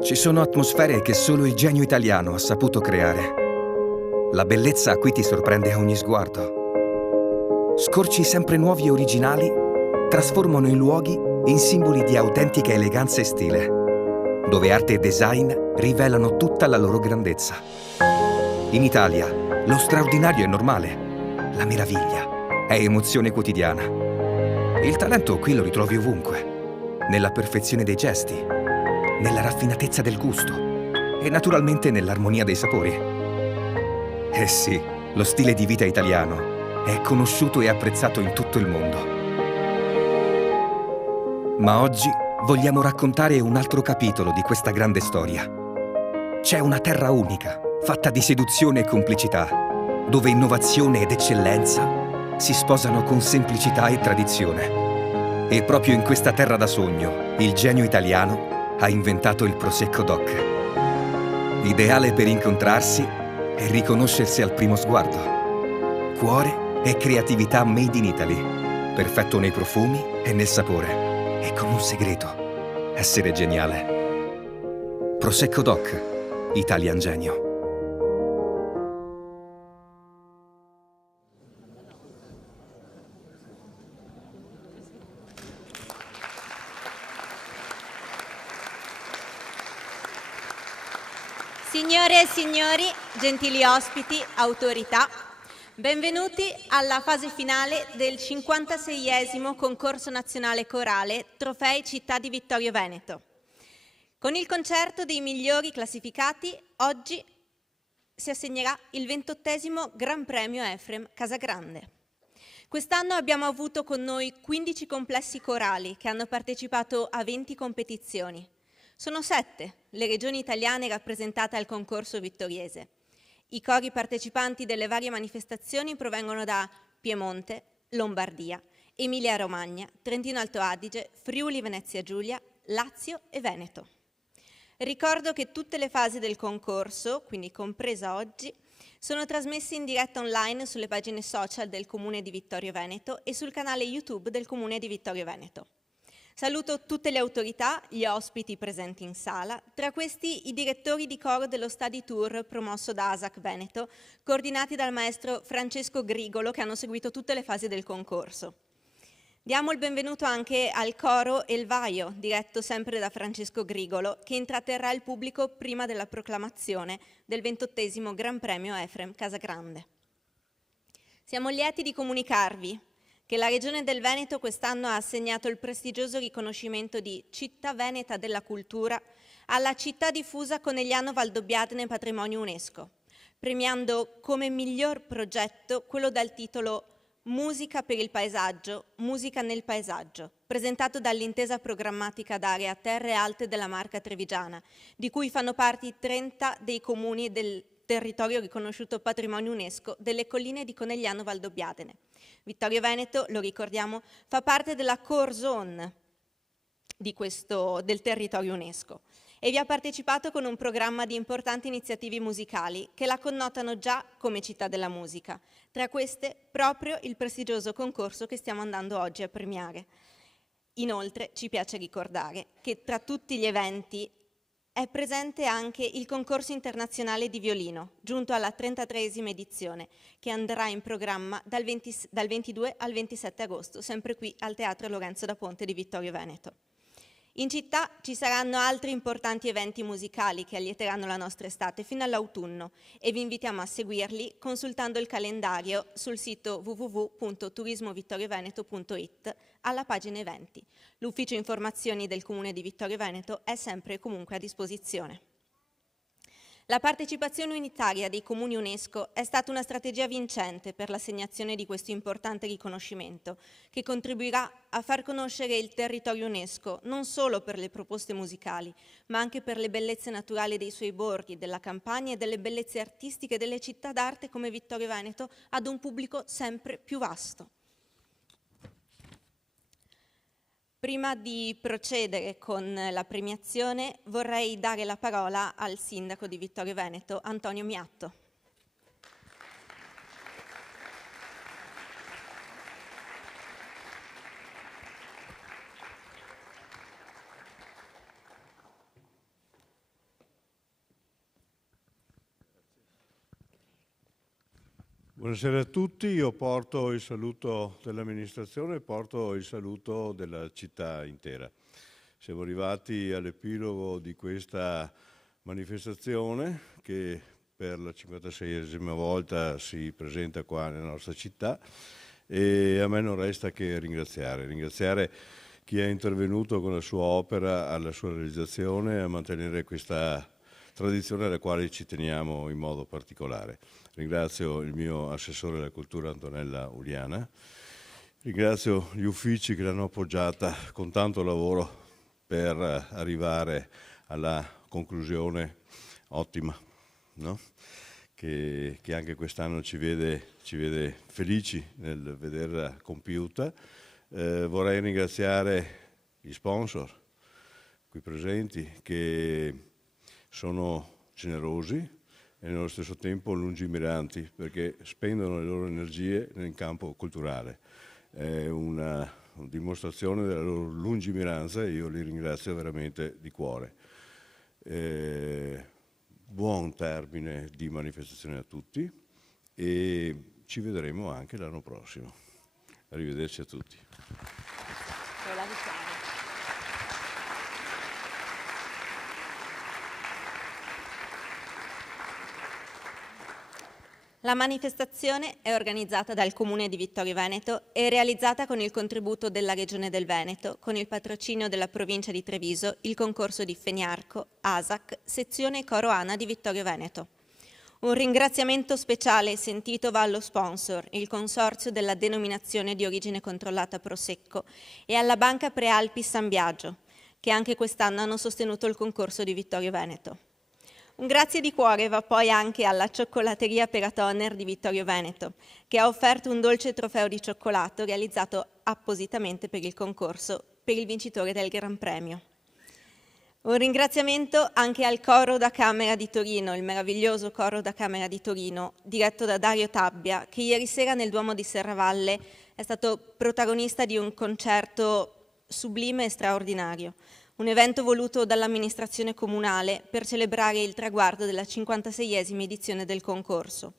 Ci sono atmosfere che solo il genio italiano ha saputo creare. La bellezza qui ti sorprende a ogni sguardo. Scorci sempre nuovi e originali trasformano i luoghi in simboli di autentica eleganza e stile, dove arte e design rivelano tutta la loro grandezza. In Italia, lo straordinario è normale, la meraviglia è emozione quotidiana. Il talento qui lo ritrovi ovunque, nella perfezione dei gesti, nella raffinatezza del gusto e naturalmente nell'armonia dei sapori. Eh sì, lo stile di vita italiano è conosciuto e apprezzato in tutto il mondo. Ma oggi vogliamo raccontare un altro capitolo di questa grande storia. C'è una terra unica, fatta di seduzione e complicità, dove innovazione ed eccellenza si sposano con semplicità e tradizione. E proprio in questa terra da sogno, il genio italiano ha inventato il Prosecco Doc. Ideale per incontrarsi e riconoscersi al primo sguardo. Cuore e creatività made in Italy, perfetto nei profumi e nel sapore, e con un segreto: essere geniale. Prosecco Doc, Italian Genio. Signore e signori, gentili ospiti, autorità, benvenuti alla fase finale del 56esimo concorso nazionale corale Trofei Città di Vittorio Veneto. Con il concerto dei migliori classificati, oggi si assegnerà il 28esimo Gran Premio Efrem Casagrande. Quest'anno abbiamo avuto con noi 15 complessi corali che hanno partecipato a 20 competizioni. Sono 7 le regioni italiane rappresentate al concorso vittoriese. I cori partecipanti delle varie manifestazioni provengono da Piemonte, Lombardia, Emilia-Romagna, Trentino-Alto Adige, Friuli-Venezia Giulia, Lazio e Veneto. Ricordo che tutte le fasi del concorso, quindi compresa oggi, sono trasmesse in diretta online sulle pagine social del Comune di Vittorio Veneto e sul canale YouTube del Comune di Vittorio Veneto. Saluto tutte le autorità, gli ospiti presenti in sala, tra questi i direttori di coro dello Study Tour promosso da ASAC Veneto, coordinati dal maestro Francesco Grigolo, che hanno seguito tutte le fasi del concorso. Diamo il benvenuto anche al coro El Vaio, diretto sempre da Francesco Grigolo, che intratterrà il pubblico prima della proclamazione del 28° Gran Premio Efrem Casagrande. Siamo lieti di comunicarvi che la Regione del Veneto quest'anno ha assegnato il prestigioso riconoscimento di Città Veneta della Cultura alla città diffusa Conegliano Valdobbiadene Patrimonio UNESCO, premiando come miglior progetto quello dal titolo Musica per il paesaggio, musica nel paesaggio, presentato dall'intesa programmatica d'area Terre Alte della Marca Trevigiana, di cui fanno parte 30 dei comuni del territorio riconosciuto patrimonio UNESCO delle colline di Conegliano Valdobbiadene. Vittorio Veneto, lo ricordiamo, fa parte della core zone del territorio UNESCO e vi ha partecipato con un programma di importanti iniziative musicali che la connotano già come città della musica. Tra queste proprio il prestigioso concorso che stiamo andando oggi a premiare. Inoltre ci piace ricordare che tra tutti gli eventi è presente anche il concorso internazionale di violino, giunto alla 33esima edizione, che andrà in programma dal 22 al 27 agosto, sempre qui al Teatro Lorenzo da Ponte di Vittorio Veneto. In città ci saranno altri importanti eventi musicali che allieteranno la nostra estate fino all'autunno e vi invitiamo a seguirli consultando il calendario sul sito www.turismovittorioveneto.it alla pagina eventi. L'ufficio informazioni del Comune di Vittorio Veneto è sempre e comunque a disposizione. La partecipazione unitaria dei comuni UNESCO è stata una strategia vincente per l'assegnazione di questo importante riconoscimento, che contribuirà a far conoscere il territorio UNESCO non solo per le proposte musicali, ma anche per le bellezze naturali dei suoi borghi, della campagna e delle bellezze artistiche delle città d'arte come Vittorio Veneto ad un pubblico sempre più vasto. Prima di procedere con la premiazione vorrei dare la parola al sindaco di Vittorio Veneto, Antonio Miatto. Buonasera a tutti, io porto il saluto dell'amministrazione e porto il saluto della città intera. Siamo arrivati all'epilogo di questa manifestazione che per la 56esima volta si presenta qua nella nostra città e a me non resta che ringraziare chi è intervenuto con la sua opera alla sua realizzazione e a mantenere questa tradizione alla quale ci teniamo in modo particolare. Ringrazio il mio assessore alla cultura Antonella Uliana, ringrazio gli uffici che l'hanno appoggiata con tanto lavoro per arrivare alla conclusione ottima, no? che anche quest'anno ci vede felici nel vederla compiuta. Vorrei ringraziare gli sponsor qui presenti che sono generosi e nello stesso tempo lungimiranti perché spendono le loro energie nel campo culturale. È una dimostrazione della loro lungimiranza e io li ringrazio veramente di cuore. Buon termine di manifestazione a tutti e ci vedremo anche l'anno prossimo. Arrivederci a tutti. La manifestazione è organizzata dal Comune di Vittorio Veneto e realizzata con il contributo della Regione del Veneto, con il patrocinio della provincia di Treviso, il concorso di Feniarco, ASAC, sezione Coro Ana di Vittorio Veneto. Un ringraziamento speciale e sentito va allo sponsor, il Consorzio della Denominazione di Origine Controllata Prosecco, e alla Banca Prealpi San Biagio, che anche quest'anno hanno sostenuto il concorso di Vittorio Veneto. Un grazie di cuore va poi anche alla Cioccolateria Peratonner di Vittorio Veneto, che ha offerto un dolce trofeo di cioccolato realizzato appositamente per il concorso per il vincitore del Gran Premio. Un ringraziamento anche al Coro da Camera di Torino, il meraviglioso Coro da Camera di Torino, diretto da Dario Tabbia, che ieri sera nel Duomo di Serravalle è stato protagonista di un concerto sublime e straordinario. Un evento voluto dall'amministrazione comunale per celebrare il traguardo della 56esima edizione del concorso.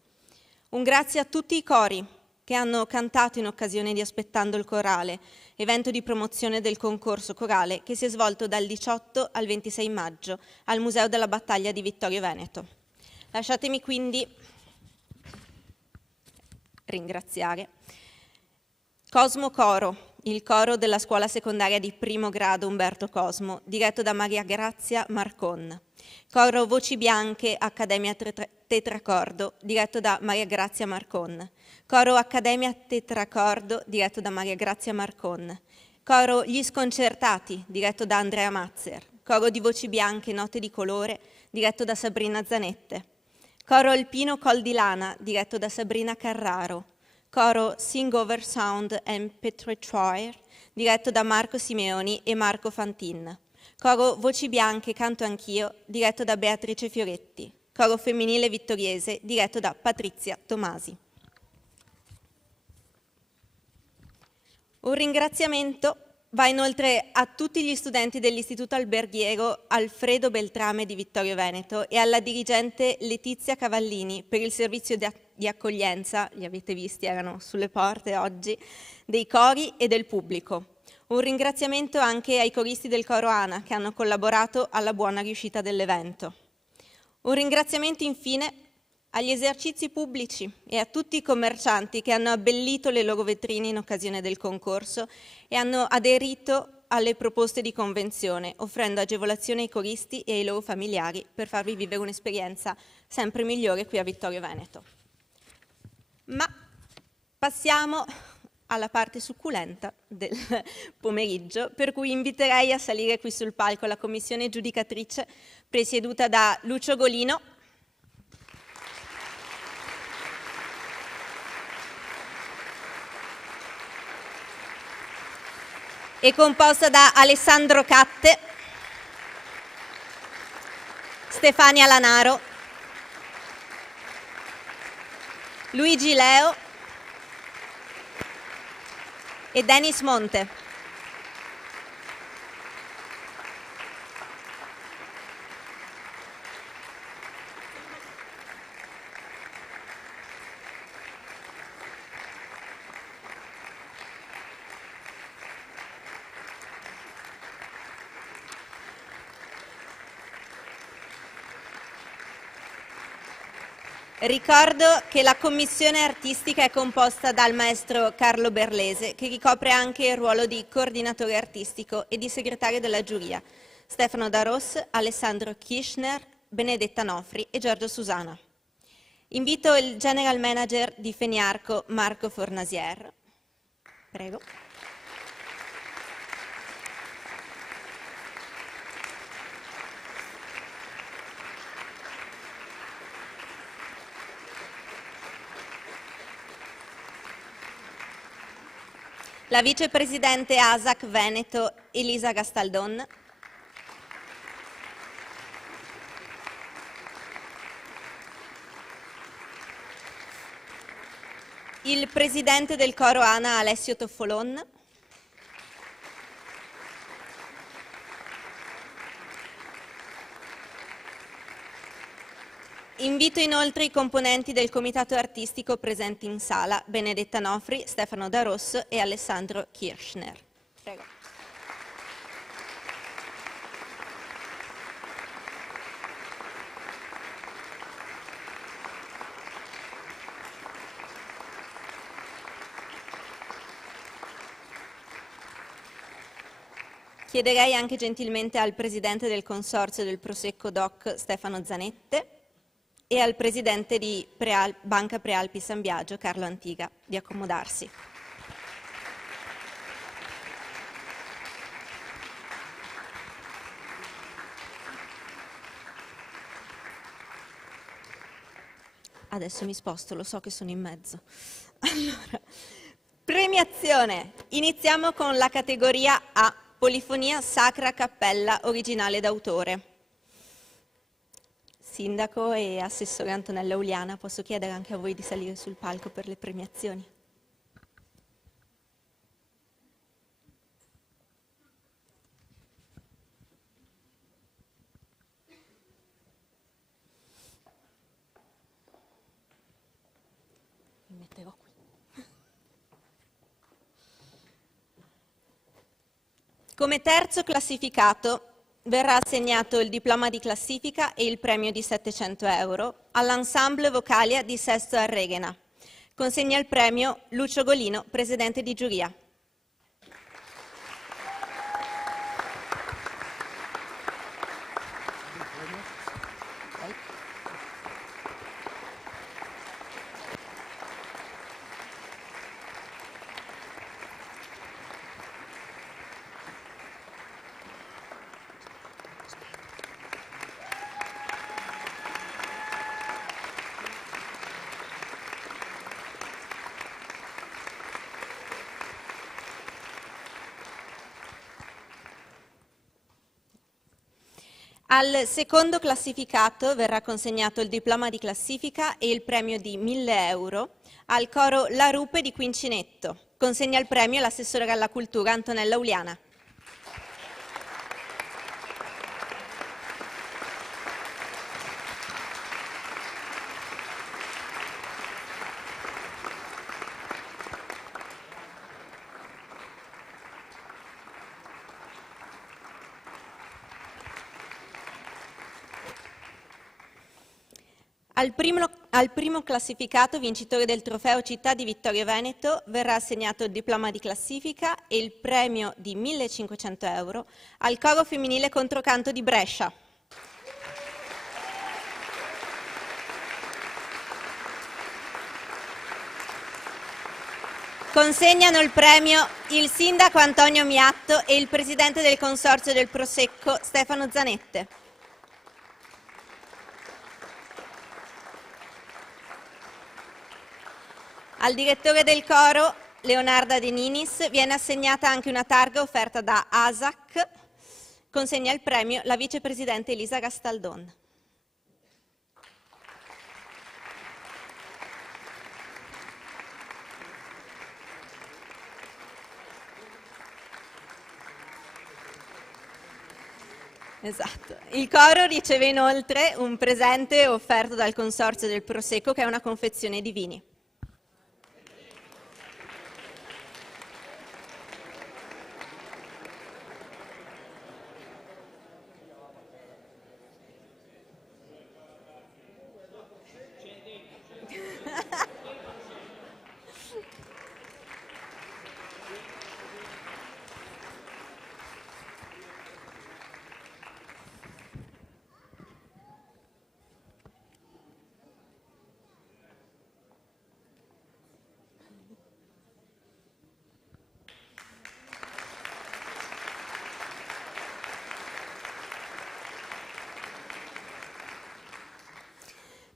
Un grazie a tutti i cori che hanno cantato in occasione di Aspettando il Corale, evento di promozione del concorso corale che si è svolto dal 18 al 26 maggio al Museo della Battaglia di Vittorio Veneto. Lasciatemi quindi ringraziare Cosmo Coro, il coro della scuola secondaria di primo grado Umberto Cosmo, diretto da Maria Grazia Marcon. Coro Voci Bianche Accademia Tetracordo, diretto da Maria Grazia Marcon. Coro Accademia Tetracordo, diretto da Maria Grazia Marcon. Coro Gli Sconcertati, diretto da Andrea Mazzer. Coro di Voci Bianche Note di Colore, diretto da Sabrina Zanette. Coro Alpino Col di Lana, diretto da Sabrina Carraro. Coro Sing Over Sound and Petrichoir, diretto da Marco Simeoni e Marco Fantin. Coro Voci Bianche Canto Anch'io, diretto da Beatrice Fioretti. Coro Femminile Vittoriese, diretto da Patrizia Tomasi. Un ringraziamento va inoltre a tutti gli studenti dell'Istituto Alberghiero Alfredo Beltrame di Vittorio Veneto e alla dirigente Letizia Cavallini per il servizio di accoglienza, li avete visti, erano sulle porte oggi, dei cori e del pubblico. Un ringraziamento anche ai coristi del coro ANA che hanno collaborato alla buona riuscita dell'evento. Un ringraziamento infine agli esercizi pubblici e a tutti i commercianti che hanno abbellito le loro vetrine in occasione del concorso e hanno aderito alle proposte di convenzione, offrendo agevolazioni ai coristi e ai loro familiari per farvi vivere un'esperienza sempre migliore qui a Vittorio Veneto. Ma passiamo alla parte succulenta del pomeriggio, per cui inviterei a salire qui sul palco la commissione giudicatrice presieduta da Lucio Golino, è composta da Alessandro Catte, Stefania Lanaro, Luigi Leo e Denis Monte. Ricordo che la commissione artistica è composta dal maestro Carlo Berlese, che ricopre anche il ruolo di coordinatore artistico e di segretario della giuria, Stefano Daros, Alessandro Kirchner, Benedetta Nofri e Giorgio Susana. Invito il general manager di Feniarco, Marco Fornasier. Prego. La vicepresidente ASAC Veneto Elisa Gastaldon. Il presidente del coro ANA Alessio Toffolon. Invito inoltre i componenti del comitato artistico presenti in sala, Benedetta Nofri, Stefano Daros e Alessandro Kirchner. Prego. Chiederei anche gentilmente al presidente del consorzio del Prosecco DOC, Stefano Zanette, e al presidente di Banca Prealpi San Biagio, Carlo Antiga, di accomodarsi. Adesso mi sposto, lo so che sono in mezzo. Allora, premiazione. Iniziamo con la categoria A, Polifonia Sacra Cappella originale d'autore. Sindaco e Assessore Antonella Uliana, posso chiedere anche a voi di salire sul palco per le premiazioni? Mi metterò qui. Come terzo classificato verrà assegnato il diploma di classifica e il premio di 700 euro all'ensemble Vocalia di Sesto Arreghena. Consegna il premio Lucio Golino, presidente di giuria. Al secondo classificato verrà consegnato il diploma di classifica e il premio di 1.000 euro al coro La Rupe di Quincinetto. Consegna il premio l'assessore alla cultura Antonella Uliana. Al primo classificato vincitore del trofeo Città di Vittorio Veneto verrà assegnato il diploma di classifica e il premio di 1.500 euro al coro femminile Controcanto di Brescia. Consegnano il premio il sindaco Antonio Miatto e il presidente del consorzio del Prosecco Stefano Zanette. Al direttore del coro, Leonarda De Ninis, viene assegnata anche una targa offerta da ASAC. Consegna il premio la vicepresidente Elisa Gastaldon. Esatto. Il coro riceve inoltre un presente offerto dal consorzio del Prosecco, che è una confezione di vini.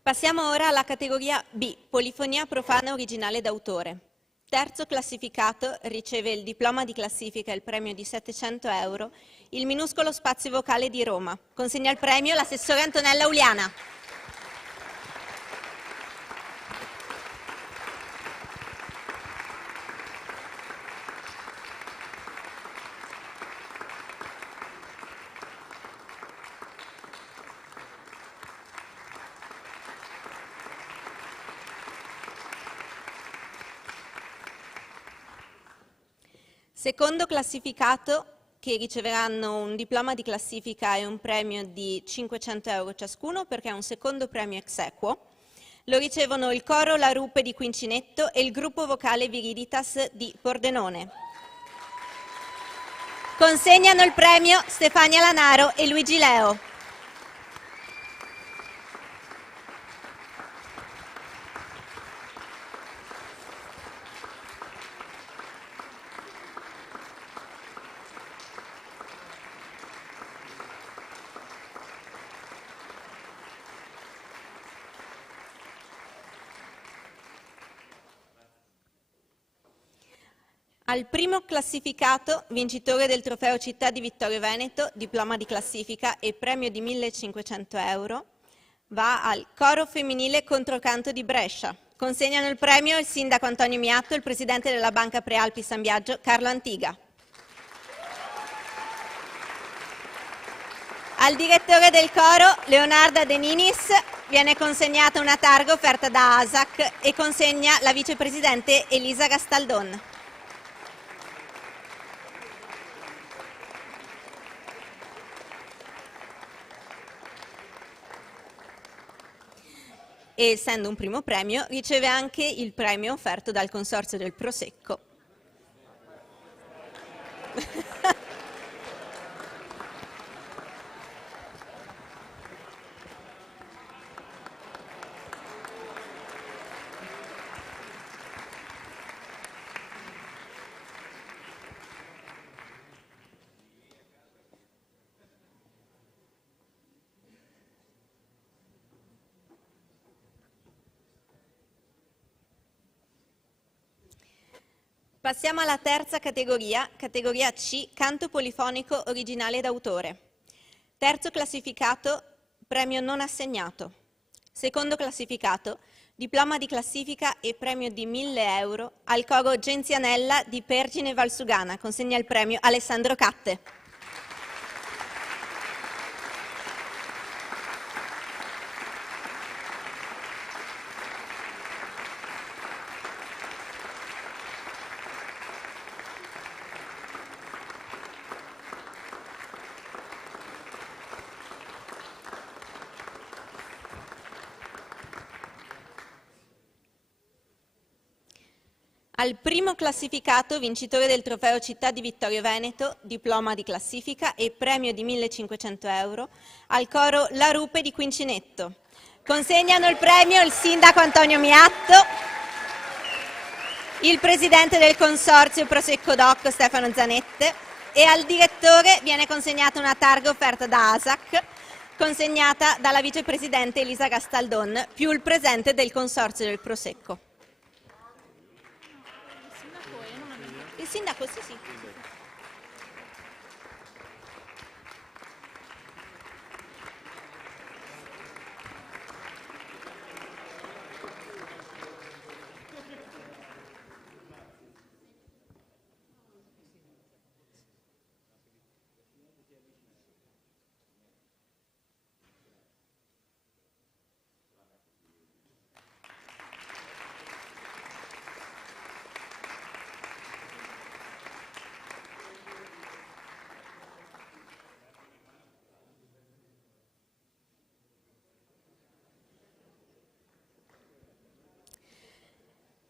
Passiamo ora alla categoria B, polifonia profana originale d'autore. Terzo classificato riceve il diploma di classifica e il premio di 700 euro il minuscolo Spazio Vocale di Roma. Consegna il premio l'assessore Antonella Uliana. Secondo classificato, che riceveranno un diploma di classifica e un premio di 500 euro ciascuno, perché è un secondo premio ex aequo. Lo ricevono il coro La Rupe di Quincinetto e il gruppo vocale Viriditas di Pordenone. Consegnano il premio Stefania Lanaro e Luigi Leo. Al primo classificato, vincitore del trofeo Città di Vittorio Veneto, diploma di classifica e premio di 1.500 euro, va al coro femminile Controcanto di Brescia. Consegnano il premio il sindaco Antonio Miatto e il presidente della Banca Prealpi San Biagio, Carlo Antiga. Al direttore del coro, Leonarda De Ninis, viene consegnata una targa offerta da ASAC e consegna la vicepresidente Elisa Gastaldon. e essendo un primo premio riceve anche il premio offerto dal Consorzio del Prosecco. Passiamo alla terza categoria, categoria C, canto polifonico originale d'autore. Terzo classificato, premio non assegnato. Secondo classificato, diploma di classifica e premio di 1.000 euro al coro Genzianella di Pergine Valsugana. Consegna il premio Alessandro Catte. Al primo classificato, vincitore del trofeo Città di Vittorio Veneto, diploma di classifica e premio di 1.500 euro, al coro La Rupe di Quincinetto. Consegnano il premio il sindaco Antonio Miatto, il presidente del consorzio Prosecco Doc Stefano Zanette e al direttore viene consegnata una targa offerta da ASAC, consegnata dalla vicepresidente Elisa Gastaldon, più il presente del consorzio del Prosecco. Il sindaco, sì, sì.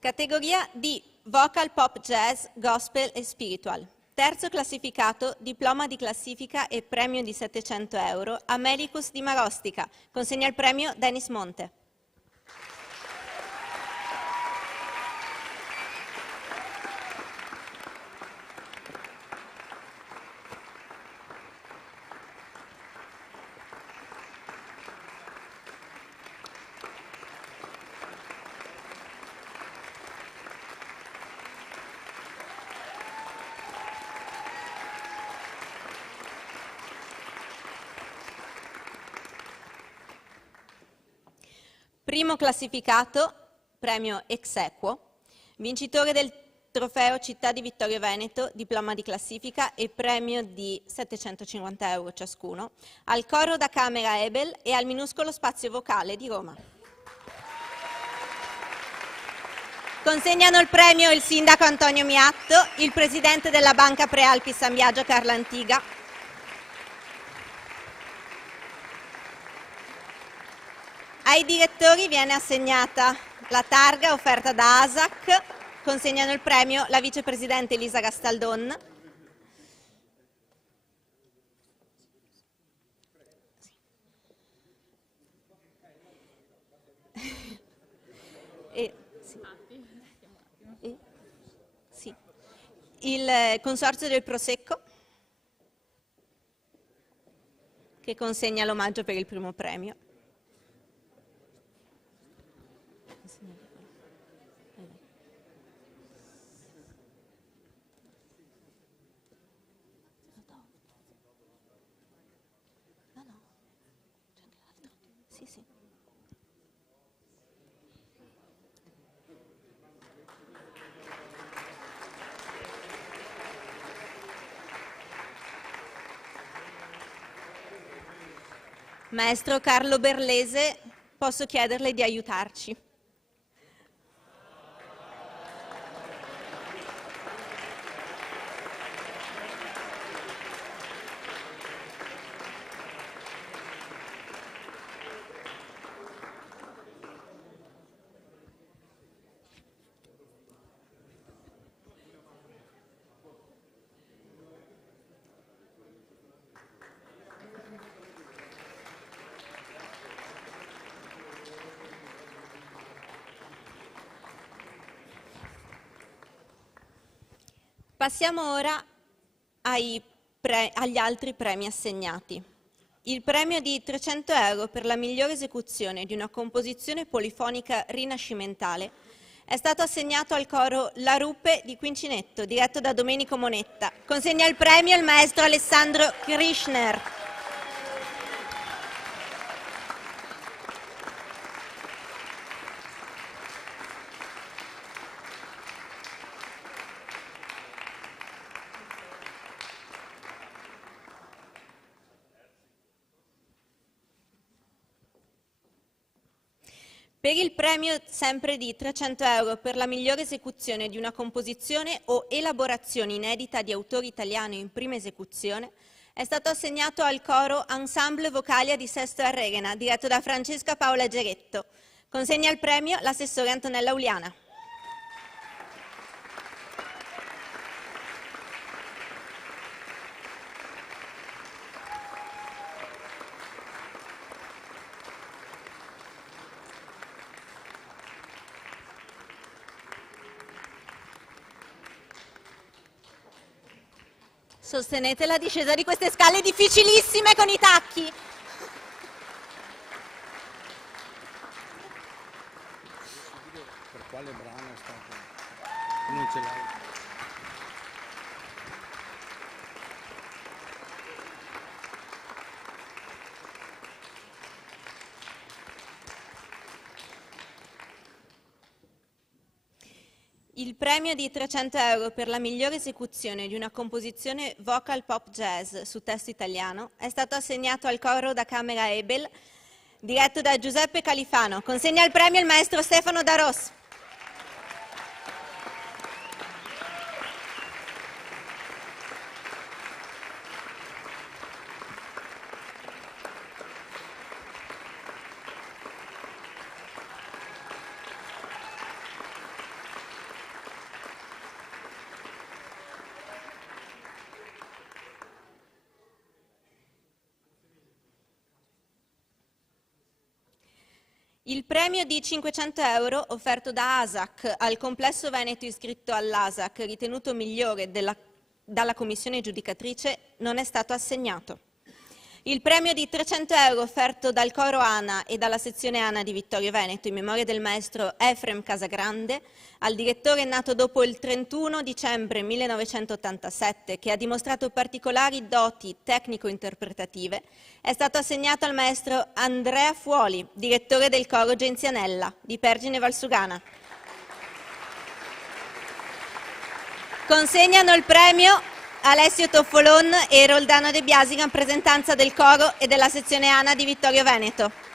Categoria D, Vocal Pop Jazz, Gospel e Spiritual. Terzo classificato, diploma di classifica e premio di 700 euro, Americus di Marostica. Consegna il premio Dennis Monte. Primo classificato, premio ex equo, vincitore del trofeo Città di Vittorio Veneto, diploma di classifica e premio di 750 euro ciascuno, al coro da Camera Ebel e al minuscolo spazio vocale di Roma. Consegnano il premio il sindaco Antonio Miatto, il presidente della Banca Prealpi San Biagio Carla Antiga, ai direttori viene assegnata la targa offerta da ASAC, consegnano il premio la vicepresidente Elisa Gastaldon. Il consorzio del Prosecco, che consegna l'omaggio per il primo premio. Sì, sì. Maestro Carlo Berlese, posso chiederle di aiutarci? Passiamo ora agli altri premi assegnati. Il premio di 300 euro per la migliore esecuzione di una composizione polifonica rinascimentale è stato assegnato al coro La Rupe di Quincinetto, diretto da Domenico Monetta. Consegna il premio il maestro Alessandro Krishner. Per il premio sempre di 300 euro per la migliore esecuzione di una composizione o elaborazione inedita di autori italiani in prima esecuzione è stato assegnato al coro Ensemble Vocalia di Sesto Arregena, diretto da Francesca Paola Geretto. Consegna il premio l'assessore Antonella Uliana. Sostenete la discesa di queste scale difficilissime con i tacchi. Per quale brano è stato? Non ce l'hai. Il premio di 300 euro per la migliore esecuzione di una composizione vocal pop jazz su testo italiano è stato assegnato al coro da Camera Ebel, diretto da Giuseppe Califano. Consegna il premio il maestro Stefano Daros. Il premio di 500 euro offerto da ASAC al complesso veneto iscritto all'ASAC, ritenuto migliore dalla commissione giudicatrice, non è stato assegnato. Il premio di 300 euro offerto dal coro ANA e dalla sezione ANA di Vittorio Veneto in memoria del maestro Efrem Casagrande al direttore nato dopo il 31 dicembre 1987 che ha dimostrato particolari doti tecnico-interpretative è stato assegnato al maestro Andrea Fuoli, direttore del coro Genzianella di Pergine Valsugana. Consegnano il premio Alessio Toffolon e Roldano De Biasi in rappresentanza del coro e della sezione ANA di Vittorio Veneto.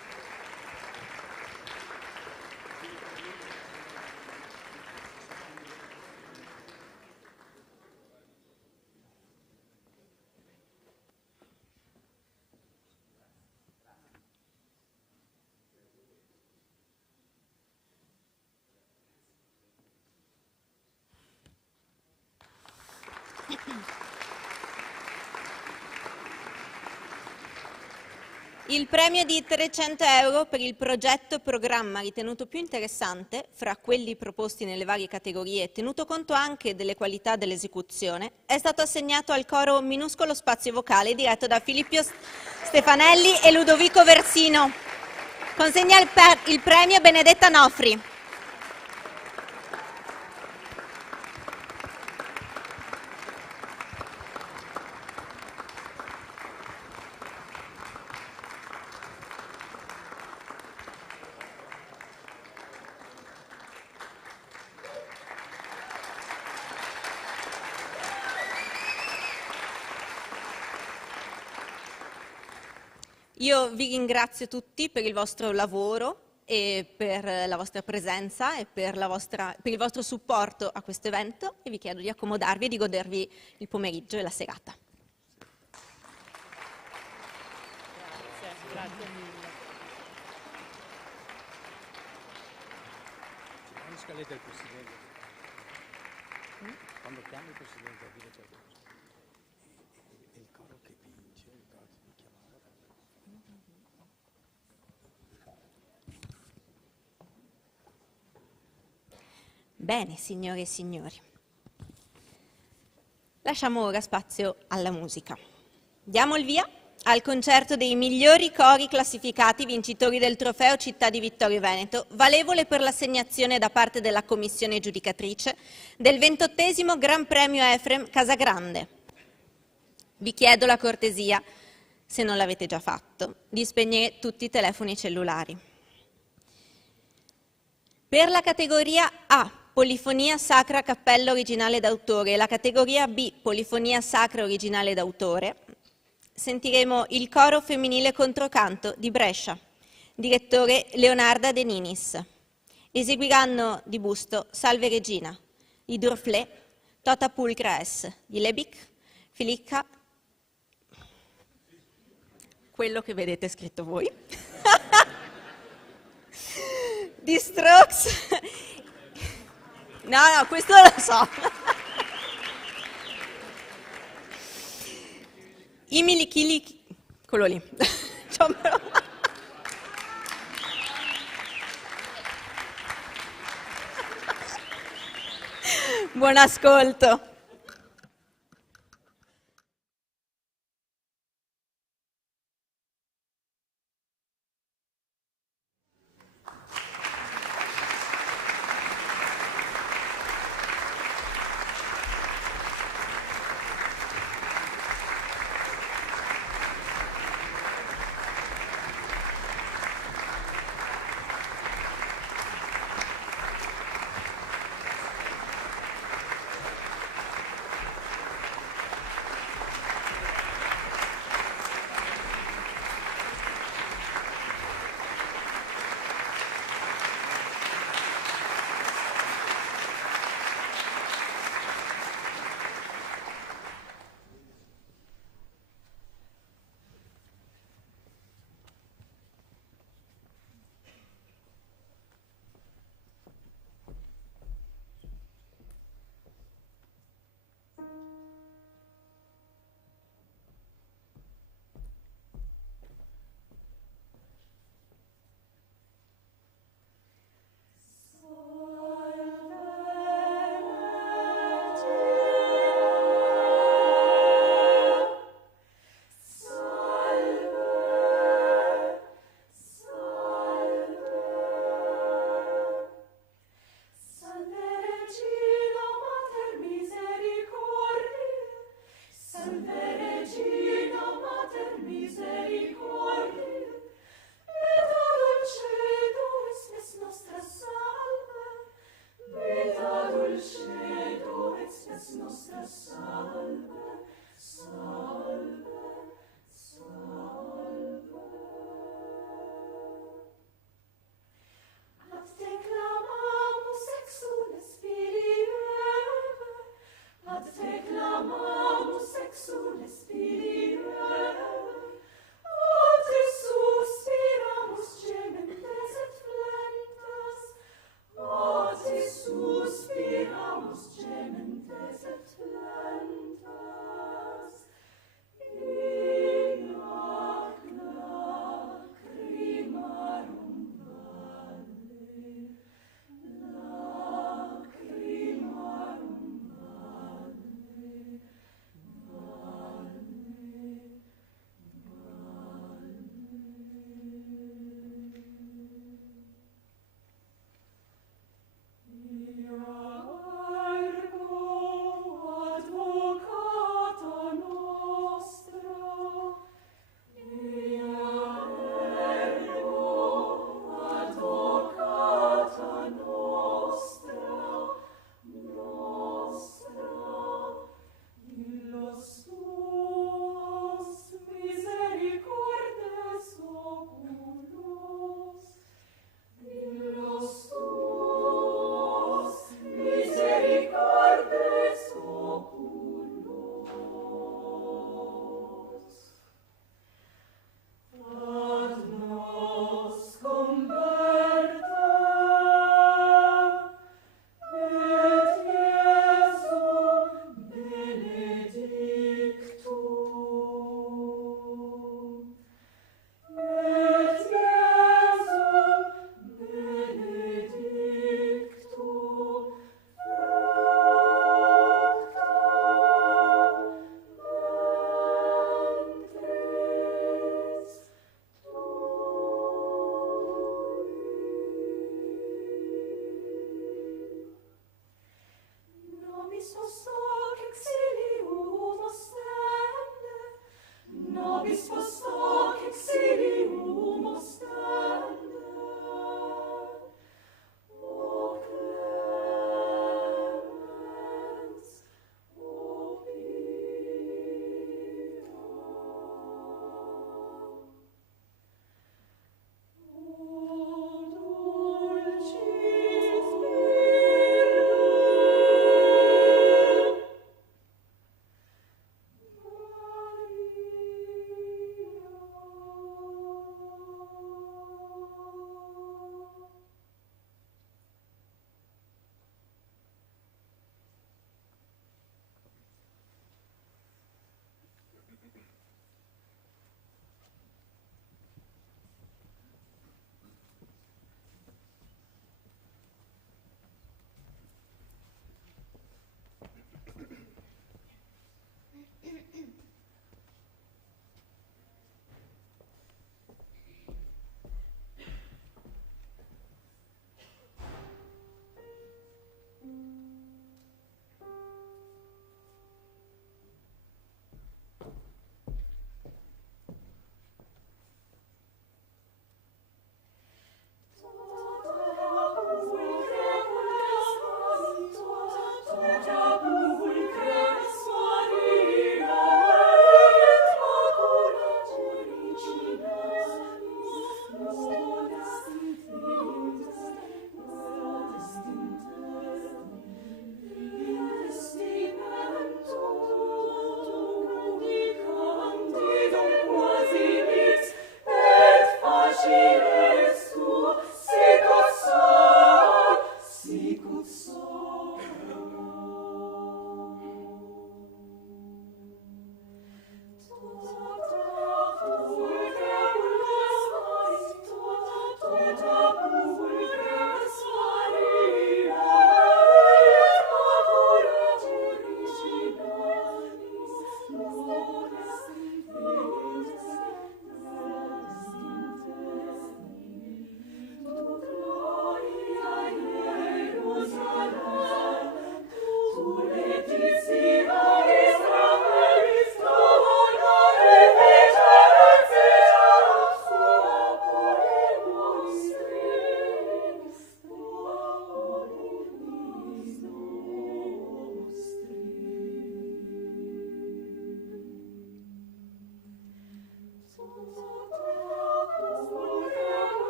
Il premio di 300 euro per il progetto programma ritenuto più interessante fra quelli proposti nelle varie categorie, tenuto conto anche delle qualità dell'esecuzione, è stato assegnato al coro Minuscolo Spazio Vocale diretto da Filippio Stefanelli e Ludovico Versino. Consegna il premio Benedetta Nofri. Io vi ringrazio tutti per il vostro lavoro e per la vostra presenza e per il vostro supporto a questo evento e vi chiedo di accomodarvi e di godervi il pomeriggio e la serata. Grazie mille. Quando scaletta il Presidente? Quando chiami il Presidente a dire qualcosa? Il coro che vince, il coro che mi chiama. Bene, signore e signori. Lasciamo ora spazio alla musica. Diamo il via al concerto dei migliori cori classificati vincitori del trofeo Città di Vittorio Veneto, valevole per l'assegnazione da parte della commissione giudicatrice del 28° Gran Premio Efrem Casagrande. Vi chiedo la cortesia, se non l'avete già fatto, di spegnere tutti i telefoni cellulari. Per la categoria A, Polifonia Sacra Cappella Originale d'autore, e la categoria B, Polifonia Sacra Originale d'autore, sentiremo il coro femminile controcanto di Brescia, direttore Leonarda De Ninis. Eseguiranno di Busto Salve Regina, di Durflé, Tota Pulcra S, di Lebic, Filicca, quello che vedete scritto voi, di Strokes, no, questo lo so, i Milichili, quello lì, buon ascolto.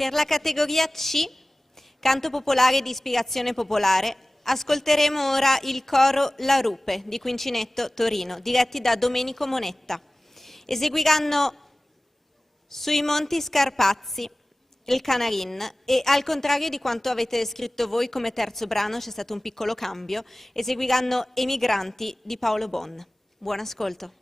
Per la categoria C, canto popolare di ispirazione popolare, ascolteremo ora il coro La Rupe di Quincinetto Torino, diretti da Domenico Monetta. Eseguiranno Sui Monti Scarpazzi, il Canarin, e al contrario di quanto avete scritto voi come terzo brano, c'è stato un piccolo cambio, eseguiranno Emigranti di Paolo Bon. Buon ascolto.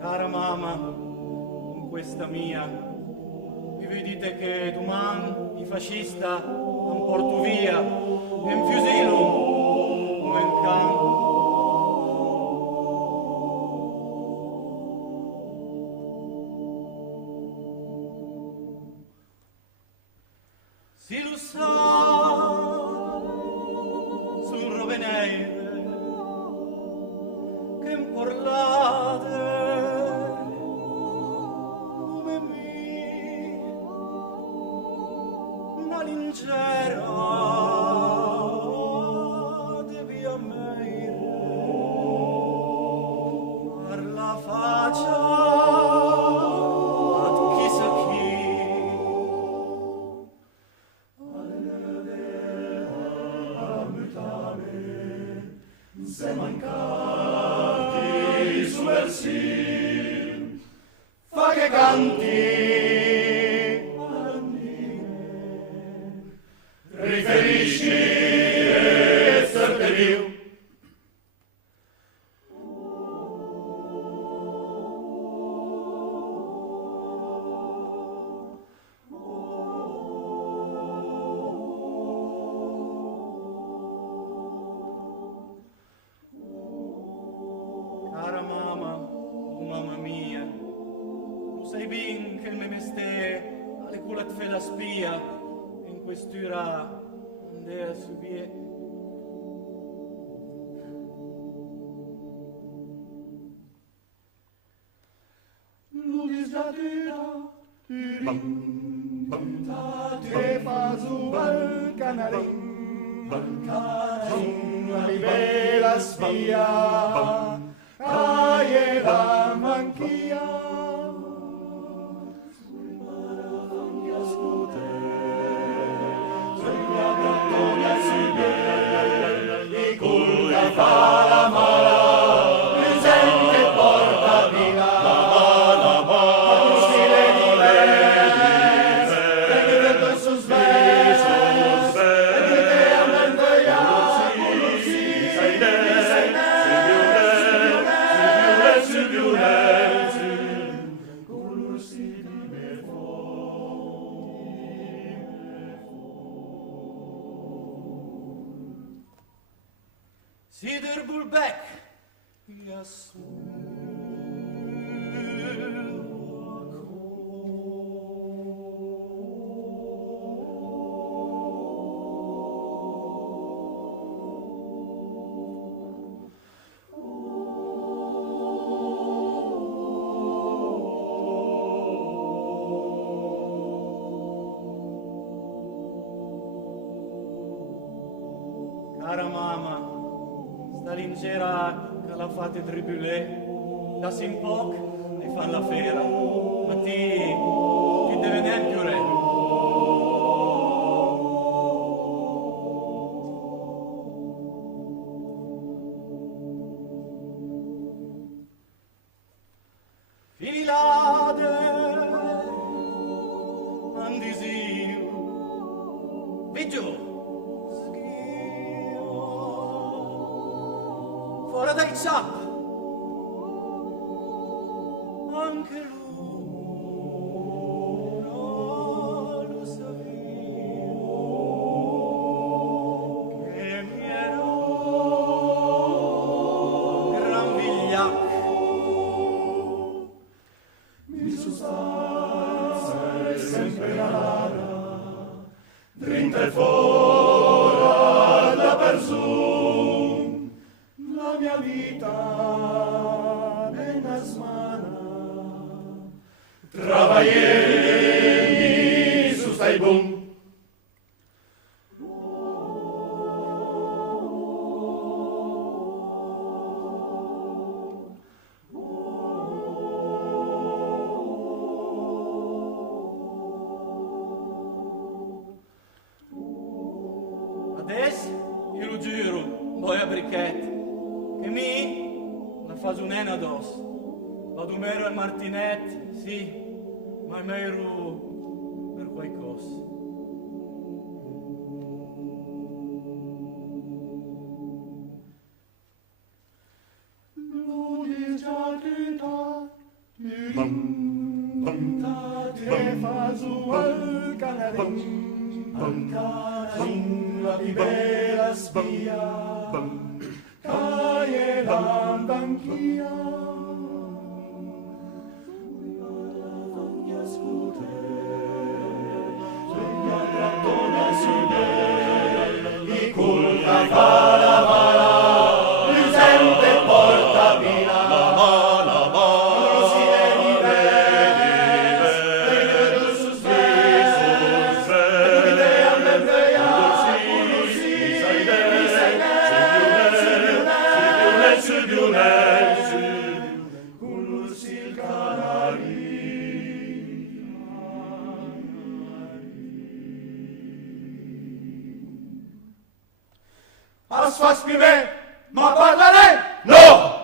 Cara mamma, con questa mia, vi vedete che domani i fascisti non porto via, e in fusilo, come in campo. Si lo sa, sul rovenere, che in parlate, come mi, una lingera, devi a me, per la faccia, ad chissà chi. Se mancati su versi, fa che canti, riferisci essere più. sai bin che il me mestè alle culat fe la spia, e in quest'ora andea subie. Te fa su al canarin, la libera spia, cae la manchia. Sider Bulbeck, yes. Cara mamma, sta lincera che la fate tribulè, da sin poc e fan la fera, ma ti deve ne più re. Filade, andisiu, vigiù. Fuori dai zap! Anche lui non lo sapeva che mi ero gran vigliacco. Mi sostanza è sempre rara, drinta e fora da persum, la mia vita è una smana. Travaglieri su stai boom. Adesso io lo giuro, voi a bricchetto, che mi la fa un'ena addosso. Vado mero al Martinet, sì, ma è mero per qualcosa. Te fa su al canarin, la libera spia, cae la banchia. Asfascime, ma parlare? No!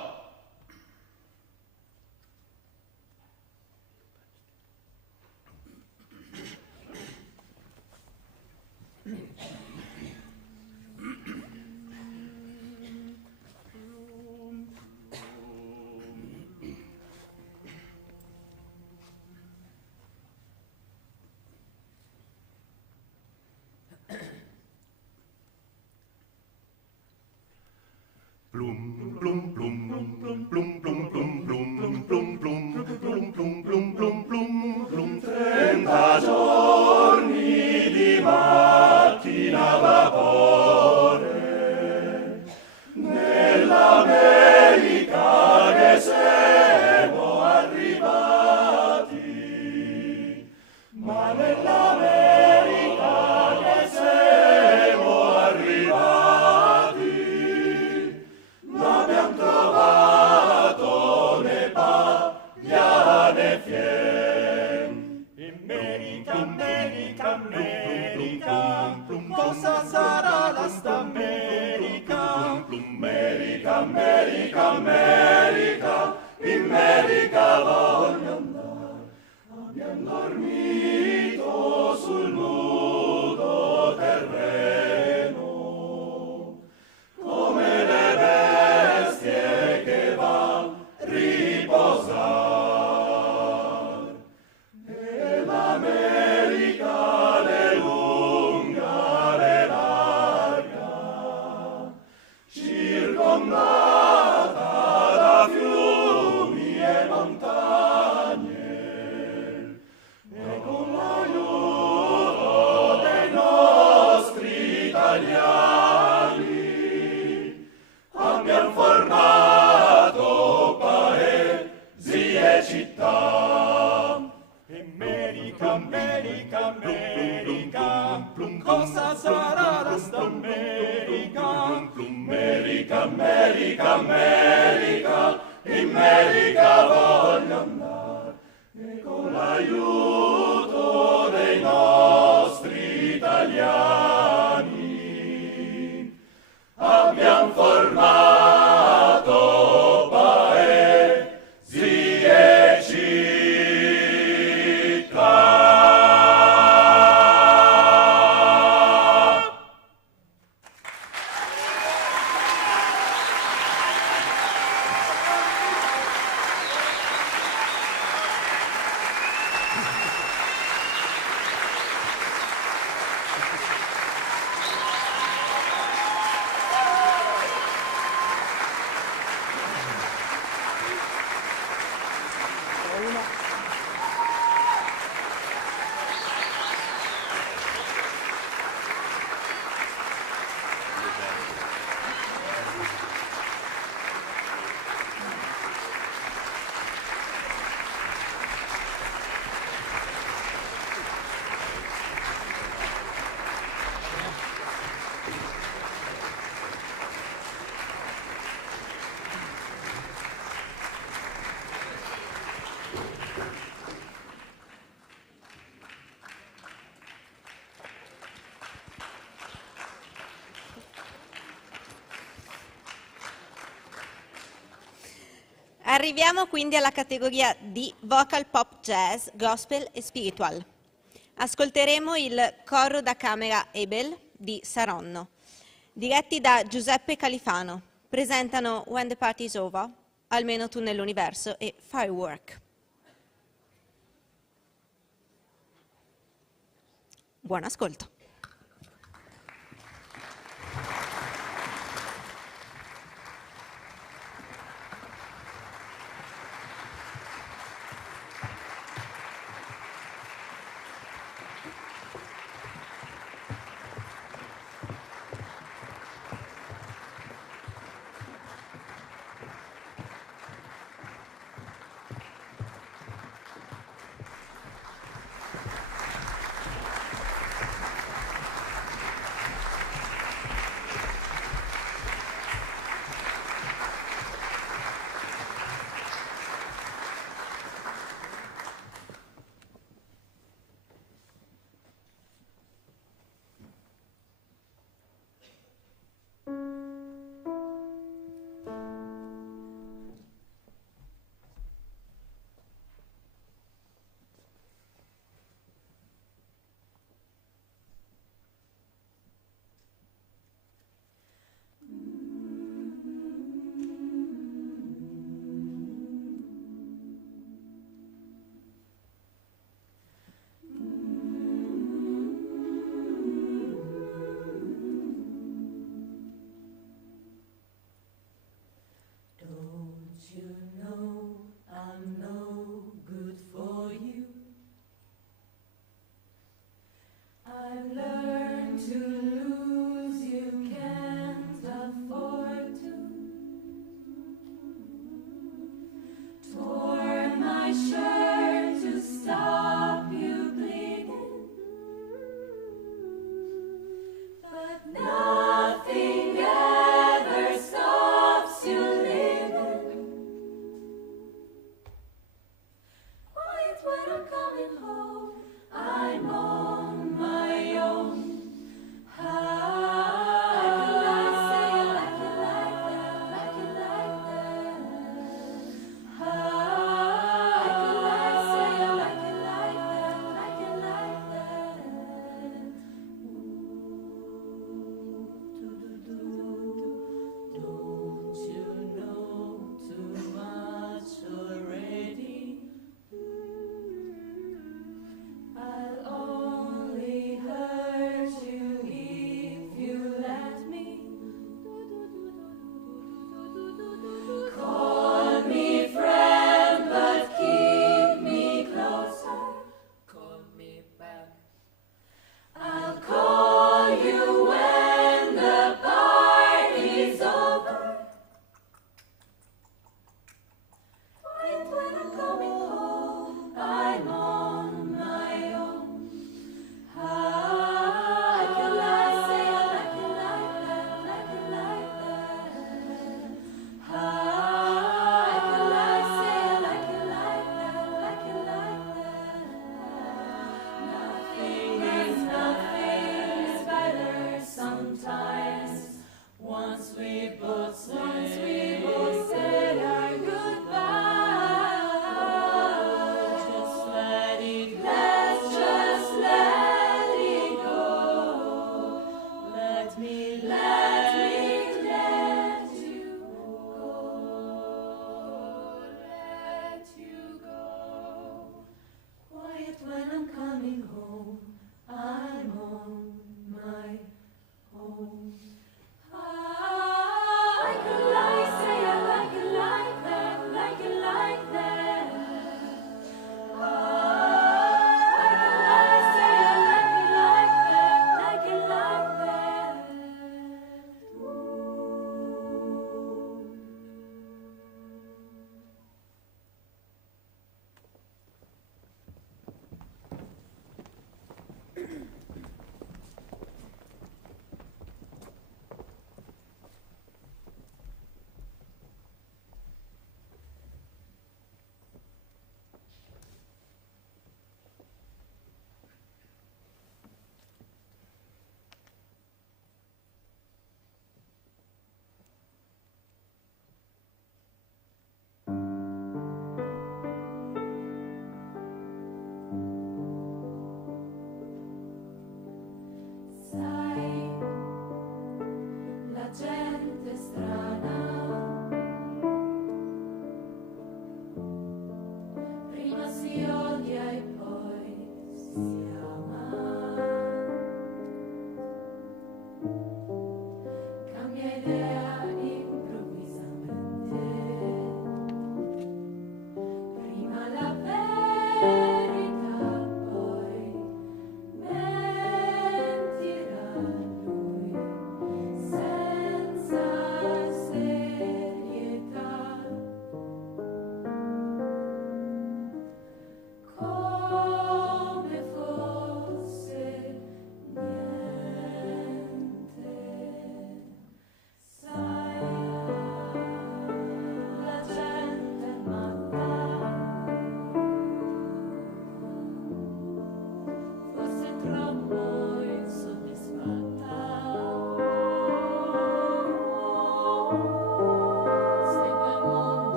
Plum plum plum plum plum plum plum plum plum plum plum plum plum plum plum plum America, America, in America voglio andare. Abbiamo dormito sul nudo terreno, come le bestie che va riposar. E l'America le lunga, le larga, circondata da fiumi e montagne, e con l'aiuto dei nostri italiani abbiamo formato paesi e città. America, America, America, cosa sarà da sta America? America, America, America, in America voglio andare, e con l'aiuto dei nostri italiani abbiamo formato paesi e città. Arriviamo quindi alla categoria di Vocal Pop Jazz, Gospel e Spiritual. Ascolteremo il coro da camera Ebel di Saronno, diretti da Giuseppe Califano. Presentano When the Party is Over, Almeno tu nell'universo e Firework. Buon ascolto.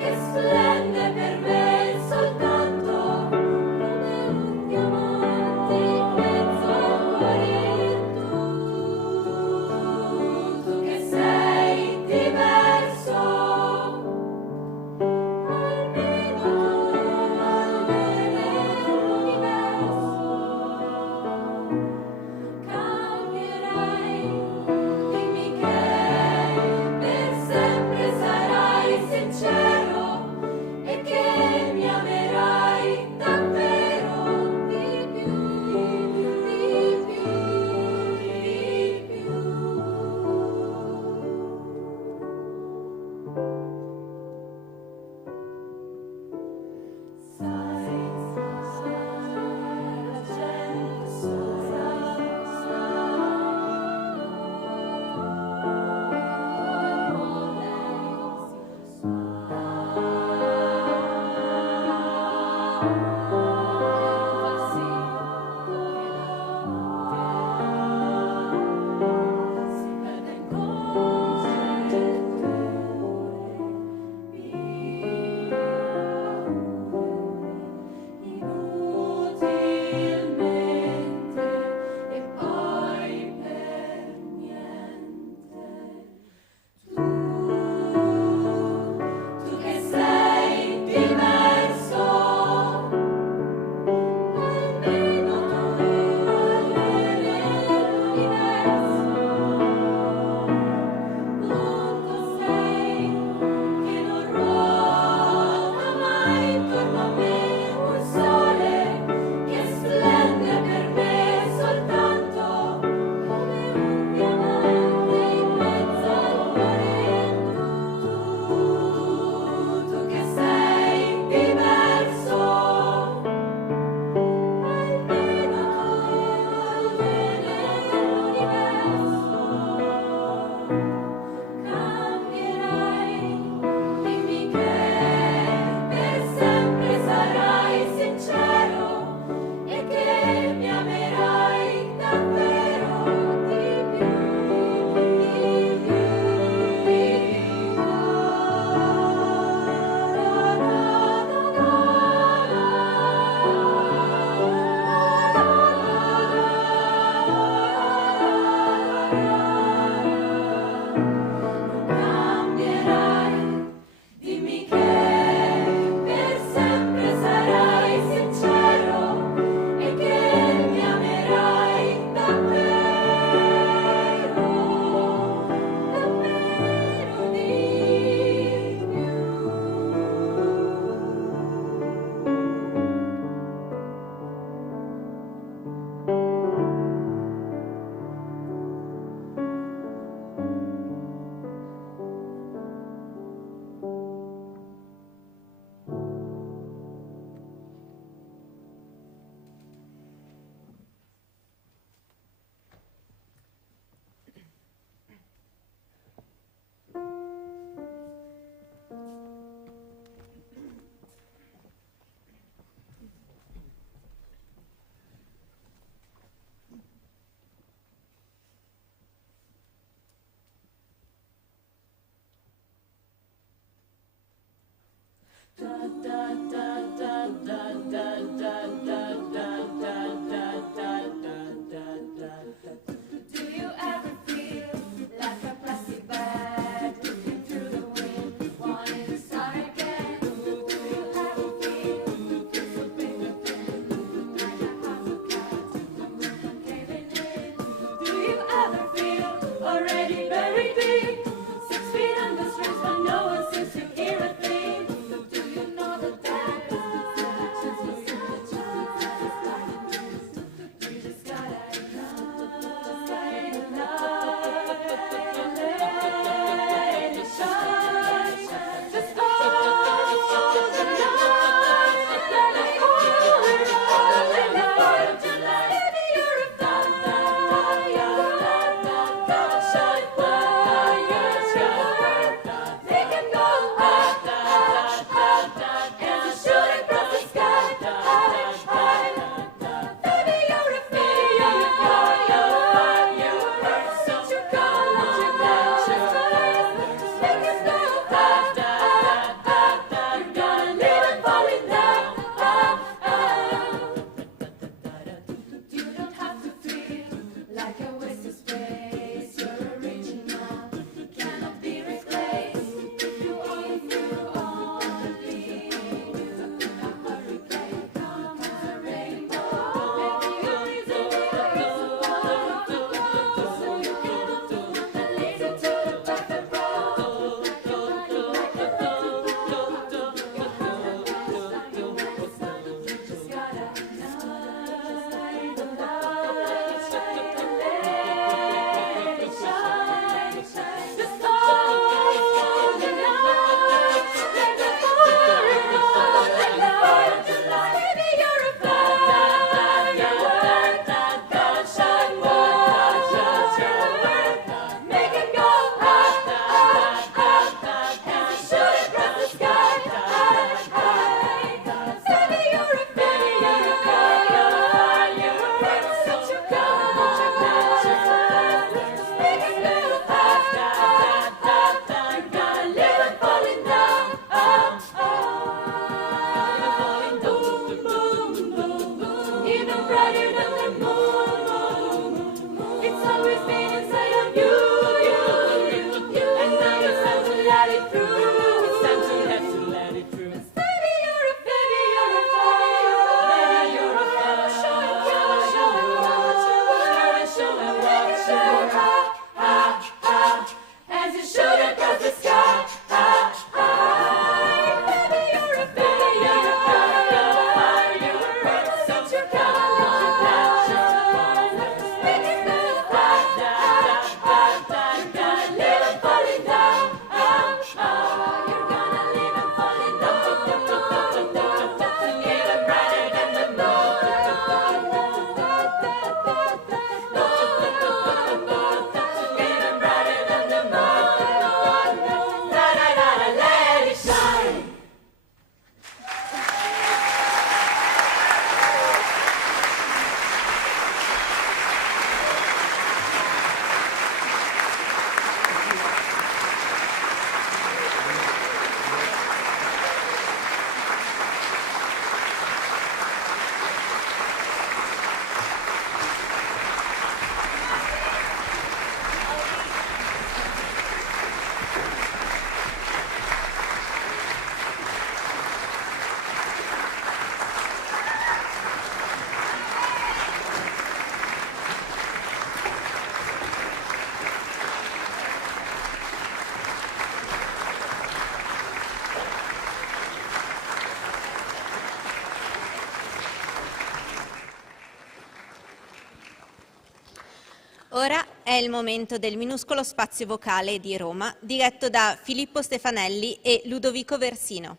Che Ora è il momento del minuscolo spazio vocale di Roma, diretto da Filippo Stefanelli e Ludovico Versino.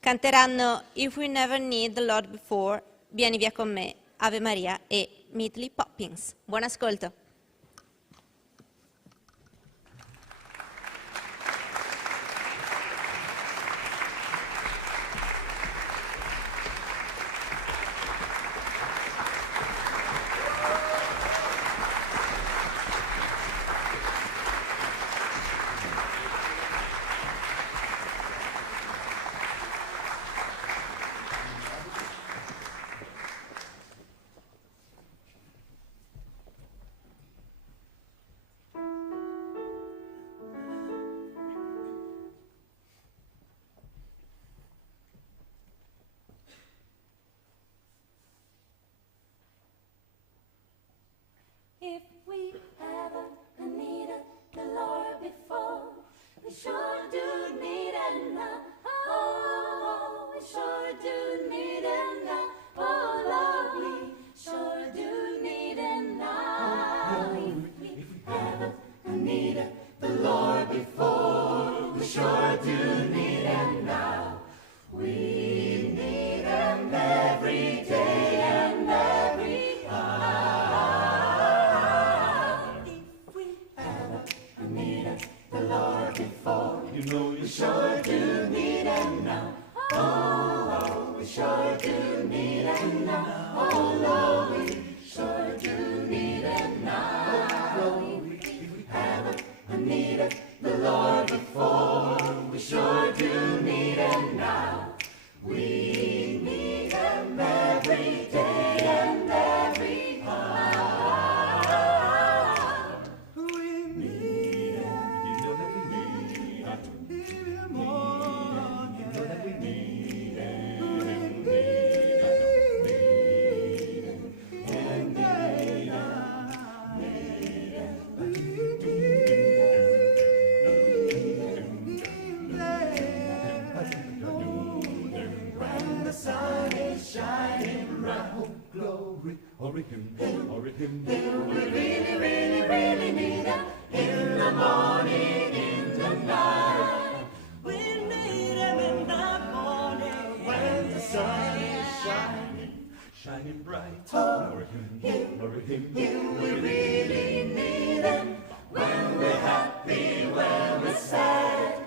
Canteranno If We Never Need the Lord Before, Vieni via con me, Ave Maria e Meatly Poppins. Buon ascolto. If we ever needed the Lord before, we sure do need Him now. Oh, we sure do need Him now. Oh, Lord, we sure do need Him now. If we ever needed the Lord before, we sure do need Him now. We need Him every day and every hour. Before, you know you sure do need Him now. Oh, we sure do need Him now. Oh, Lord, we sure do need Him now. If we haven't needed the Lord before, we sure do need Him now. We need Him every day and every hour. We need Him. We really, really, really need Him in the morning, in the night. We need Him in the morning when the sun is shining bright. Oh, Him, we really need Him when we're happy, when we're sad.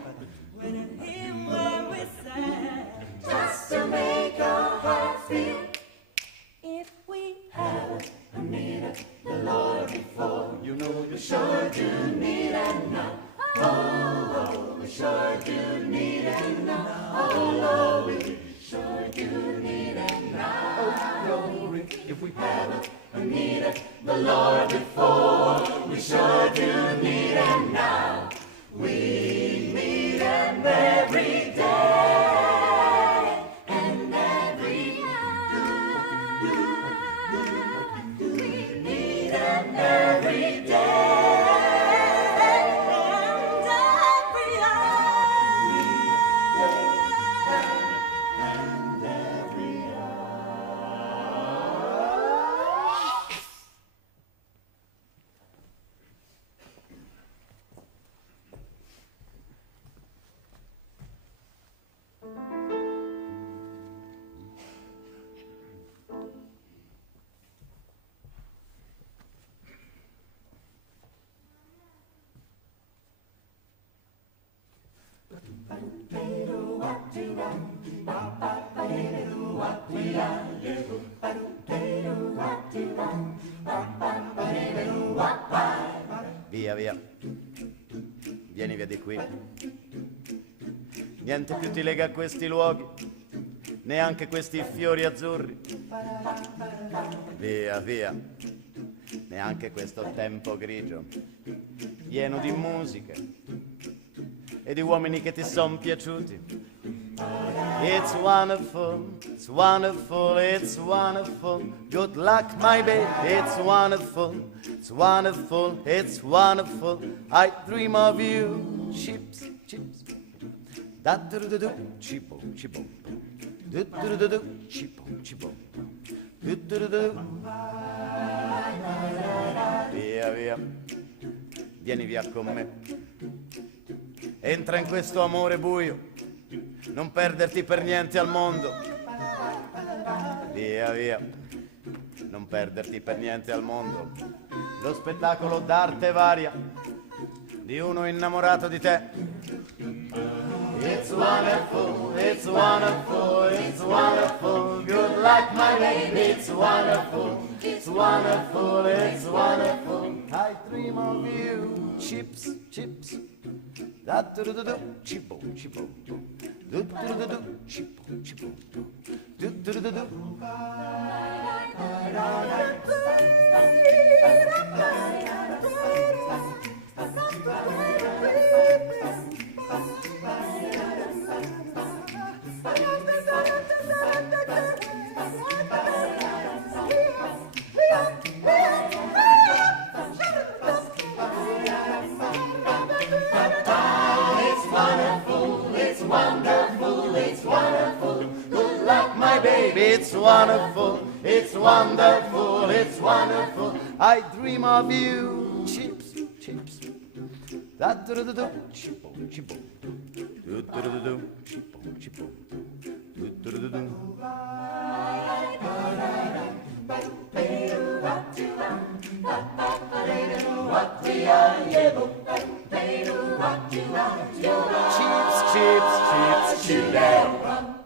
When in Him, when we're sad, just to make our hearts feel. If we haven't needed the Lord before, you know you sure do need Him now. Oh, we sure do need Him now. Oh, Lord, we sure do need Him now. Oh, glory. If we haven't needed the Lord before, we sure do need Him now. We need Him every day and every hour. We need Him every day and every hour. And every hour. niente più ti lega a questi luoghi, neanche questi fiori azzurri. Via, via, neanche questo tempo grigio, pieno di musiche e di uomini che ti son piaciuti. It's wonderful, it's wonderful, it's wonderful. Good luck, my baby, it's wonderful, it's wonderful, it's wonderful. I dream of you, chips, chips. Da do do do, chipo, chipo. Do do do do, chipo, chipo. Do do do do. Via, via, vieni via con me. Entra in questo amore buio, non perderti per niente al mondo. Via, via, non perderti per niente al mondo. Lo spettacolo d'arte varia di uno innamorato di te. It's wonderful, it's wonderful, it's wonderful. Good luck, my baby, it's wonderful, it's wonderful, it's wonderful. I dream of you, chips, chips. Da do do do, chipo, chipo. Do do do do, chipo, chipo. Do do do do. It's wonderful, it's wonderful, it's wonderful. I dream of you, chips, chips. Da do do do, chipo, chipo. Do do do do, chipo, chipo. Do do do do. Chips, chips, chips, chips.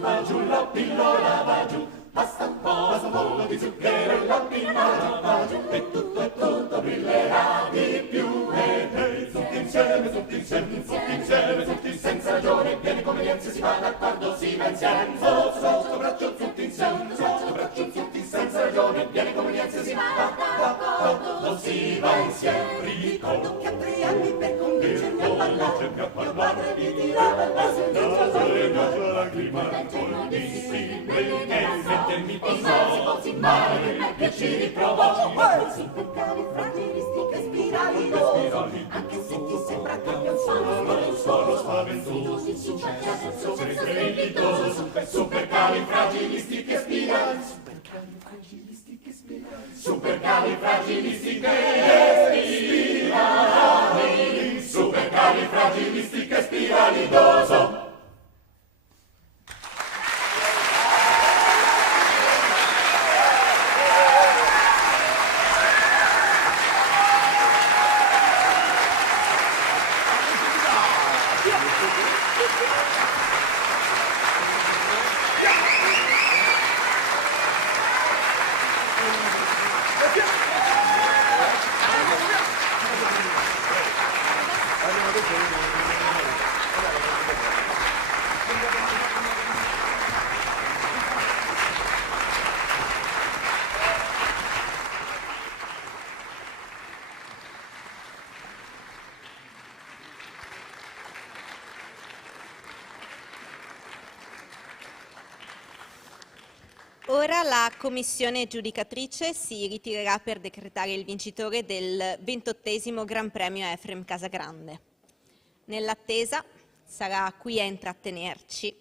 va giù, la pillola va giù, basta un po' di zucchero e la pillola va giù, e tutto brillerà di più, e tutti insieme, senza ragione, viene convenienza, si va d'accordo, si va insieme, sotto braccio, tutti insieme, sotto braccio, tutti senza ragione, viene convenienza, si va d'accordo, si va insieme, ricordo che a 3 anni per convincermi a parlare, mio padre mi tirava il vaso in la lacrima, con dissimile che mettermi così male, mai piacere provò, supercalifragilistiche spirali, anche se ti sembra che non sono spaventoso, supercalifragilistiche spirali, supercalifragilistiche spiralidoso. Ora la commissione giudicatrice si ritirerà per decretare il vincitore del 28° Gran Premio Efrem Casagrande. Nell'attesa sarà qui a intrattenerci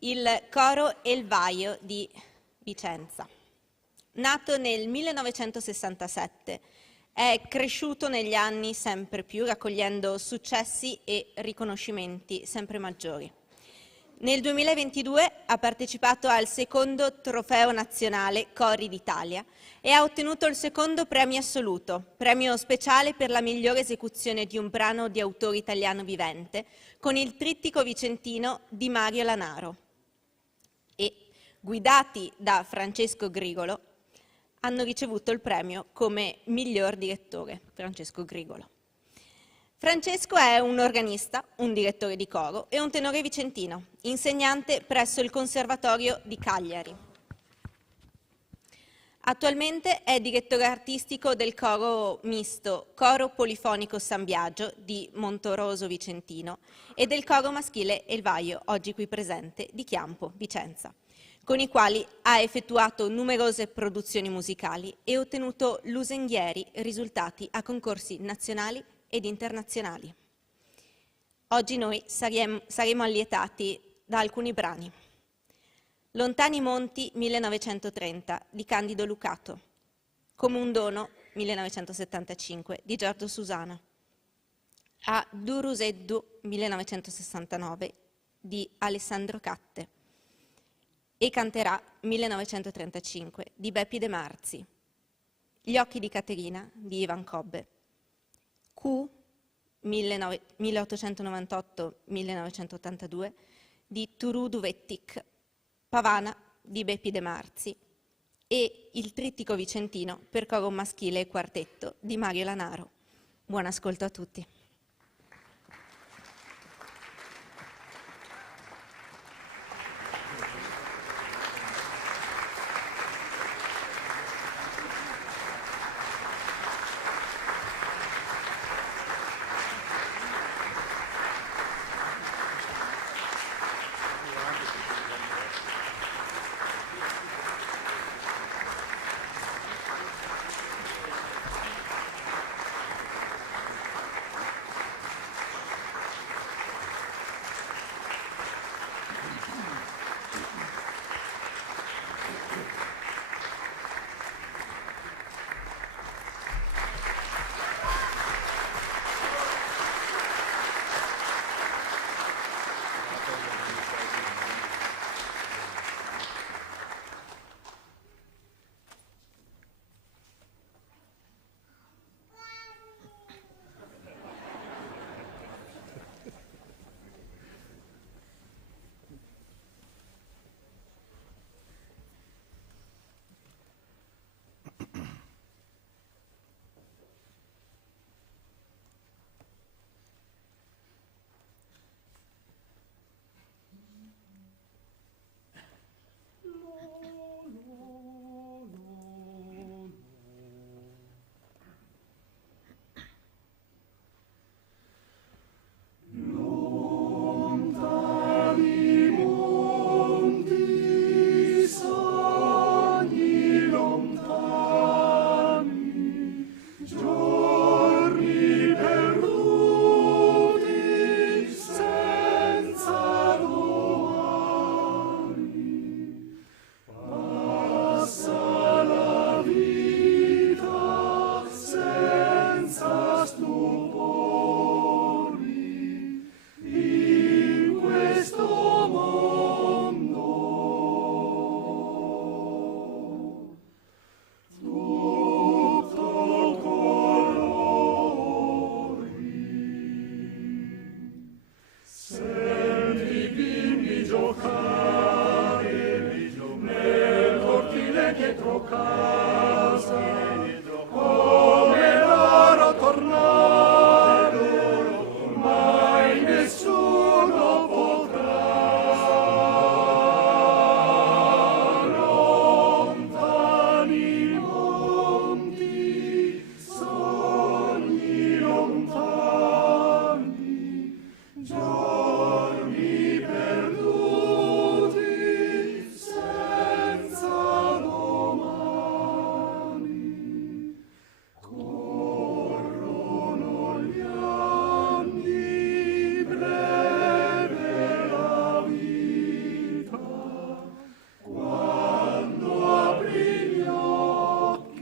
il coro Elvaio di Vicenza. Nato nel 1967, è cresciuto negli anni sempre più, raccogliendo successi e riconoscimenti sempre maggiori. Nel 2022 ha partecipato al 2° Trofeo Nazionale Cori d'Italia e ha ottenuto il 2° premio assoluto, premio speciale per la migliore esecuzione di un brano di autore italiano vivente, con il Trittico Vicentino di Mario Lanaro. E, guidati da Francesco Grigolo, hanno ricevuto il premio come miglior direttore, Francesco Grigolo. Francesco è un organista, un direttore di coro e un tenore vicentino, insegnante presso il Conservatorio di Cagliari. Attualmente è direttore artistico del coro misto Coro Polifonico San Biagio di Montoroso Vicentino e del coro maschile Elvaio, oggi qui presente, di Chiampo, Vicenza, con i quali ha effettuato numerose produzioni musicali e ottenuto lusinghieri risultati a concorsi nazionali ed internazionali. Oggi noi saremo allietati da alcuni brani. Lontani Monti 1930 di Candido Lucato, Come un dono 1975 di Giorgio Susana, A Duruseddu 1969 di Alessandro Catte e Canterà 1935 di Beppi De Marzi, Gli occhi di Caterina di Ivan Cobbe, Q 1898-1982 di Turu Duvettic, Pavana di Beppi De Marzi e il Trittico Vicentino per coro maschile e quartetto di Mario Lanaro. Buon ascolto a tutti. nel cortile dietro casa, come loro tornare, mai nessuno potrà. Lontani monti, sogni lontani, giorni perduti senza domani, corrono gli anni, breve la vita, quando apri gli occhi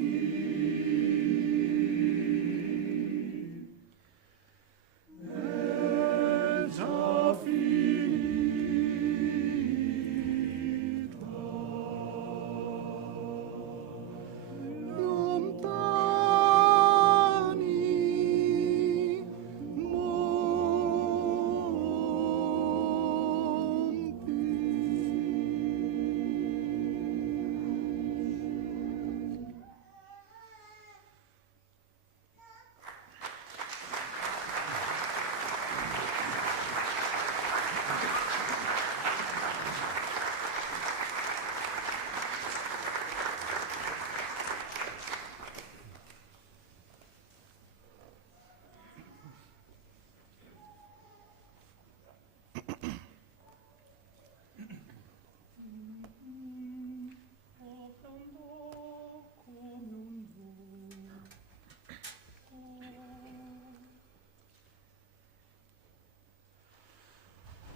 è già finita. Lontani monti.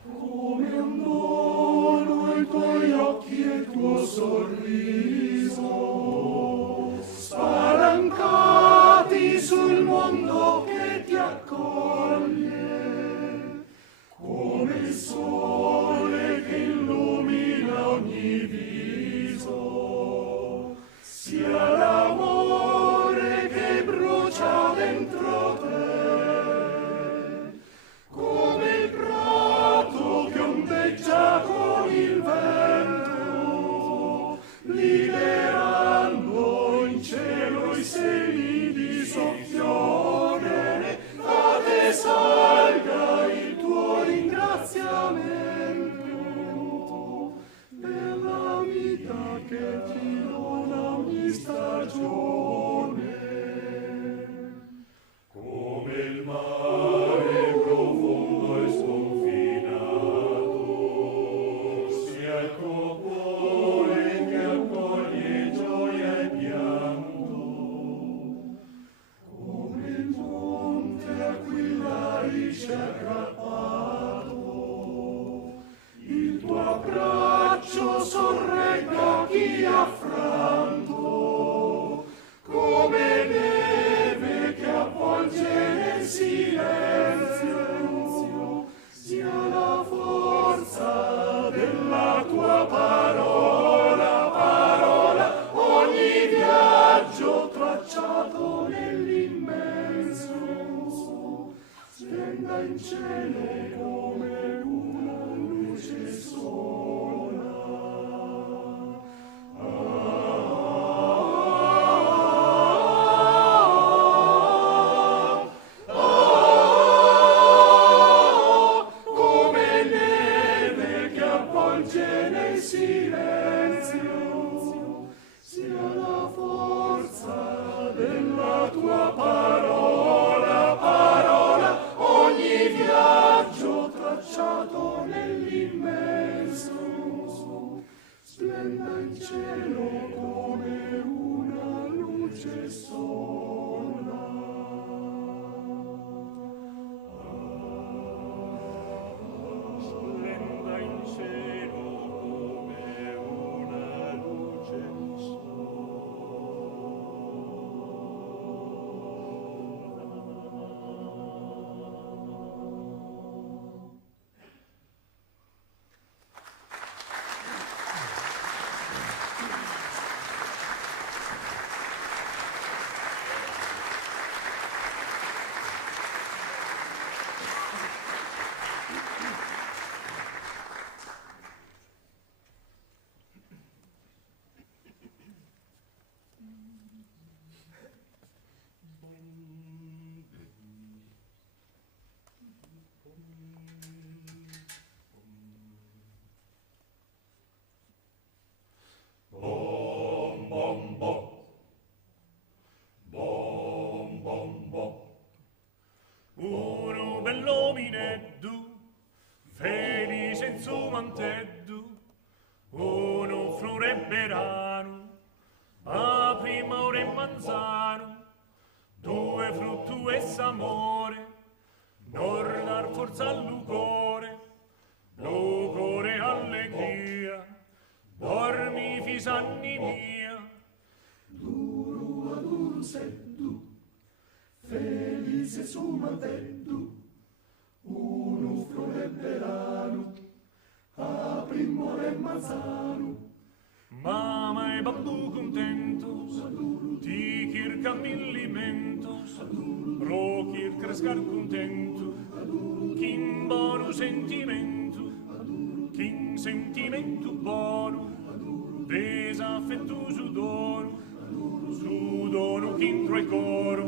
Come un dono i tuoi occhi e il tuo sorriso, spalancati sul mondo che ti accoglie, come il sole che illumina ogni viso, sia l'amore che brucia dentro te, come il prato che ondeggia con il vento, liberando in cielo i semi di soffione, a te salga il tuo ringraziamento per la vita che ti dona ogni stagione. Come il mare profondo e sconfinato, sia il tuo cuore che accoglie gioia e pianto, come il monte a cui l'arice aggrappato, il tuo abbraccio sorregga chi è affranto, come neve che avvolge nel silenzio, sia la forza della tua parola, parola, ogni viaggio tracciato nell'immenso, splenda in cielo come una luce sola. Come neve che avvolge nel silenzio, sia la forza della tua parola, parola, ogni viaggio tracciato nell'immenso, splenda in cielo come una luce sola. Splenda in cielo come uno floreberano, a prima ora e manzano, due fruttu e s'amore, non dar forza al lucore allegria, dormi fisanni mia. Duro ad duro seddu, felice su mantellu, uno floreberano, a primore e manzano. Mama e bambù contentos, ti chirca millimentos, pro chir crescar contento, chin bono sentimento, chin sentimento bono, desaffettuoso dono, sudono chin tro e coro,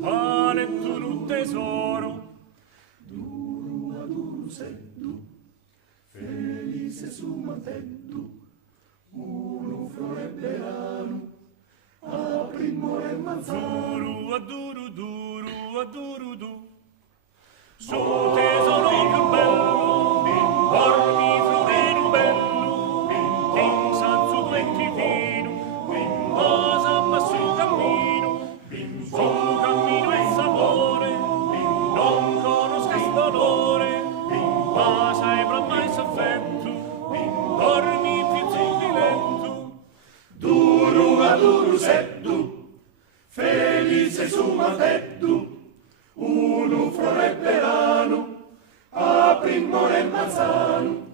valetto un tesoro. Duro a duro seddu, felice su mantellu, uno floreberano, a primore e manzano. Duro a duro, duro a duro, du. Su tesoro più bello, dormi floreno bello, in sanzu duenti fino, posa ma sul cammino e sapore, non conosca il dolore, ma sempre mai s'affetto, dormi più lento. Duro a duro seddu, felice su mantellu, uno floreberano, a primore e manzano.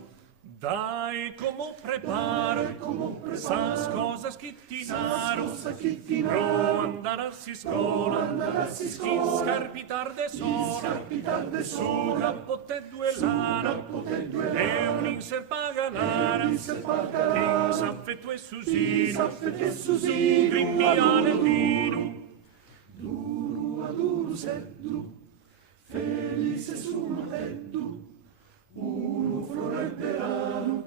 Dai come preparo, sas cosas chittinaro, pro andarsi scola, in scarpitar de sola, su capotte due lana, e un inserpa ganara, in saffetto e susino, grimbiale vino. Duro a duro seddu, felice su mantellu, uno floreberano,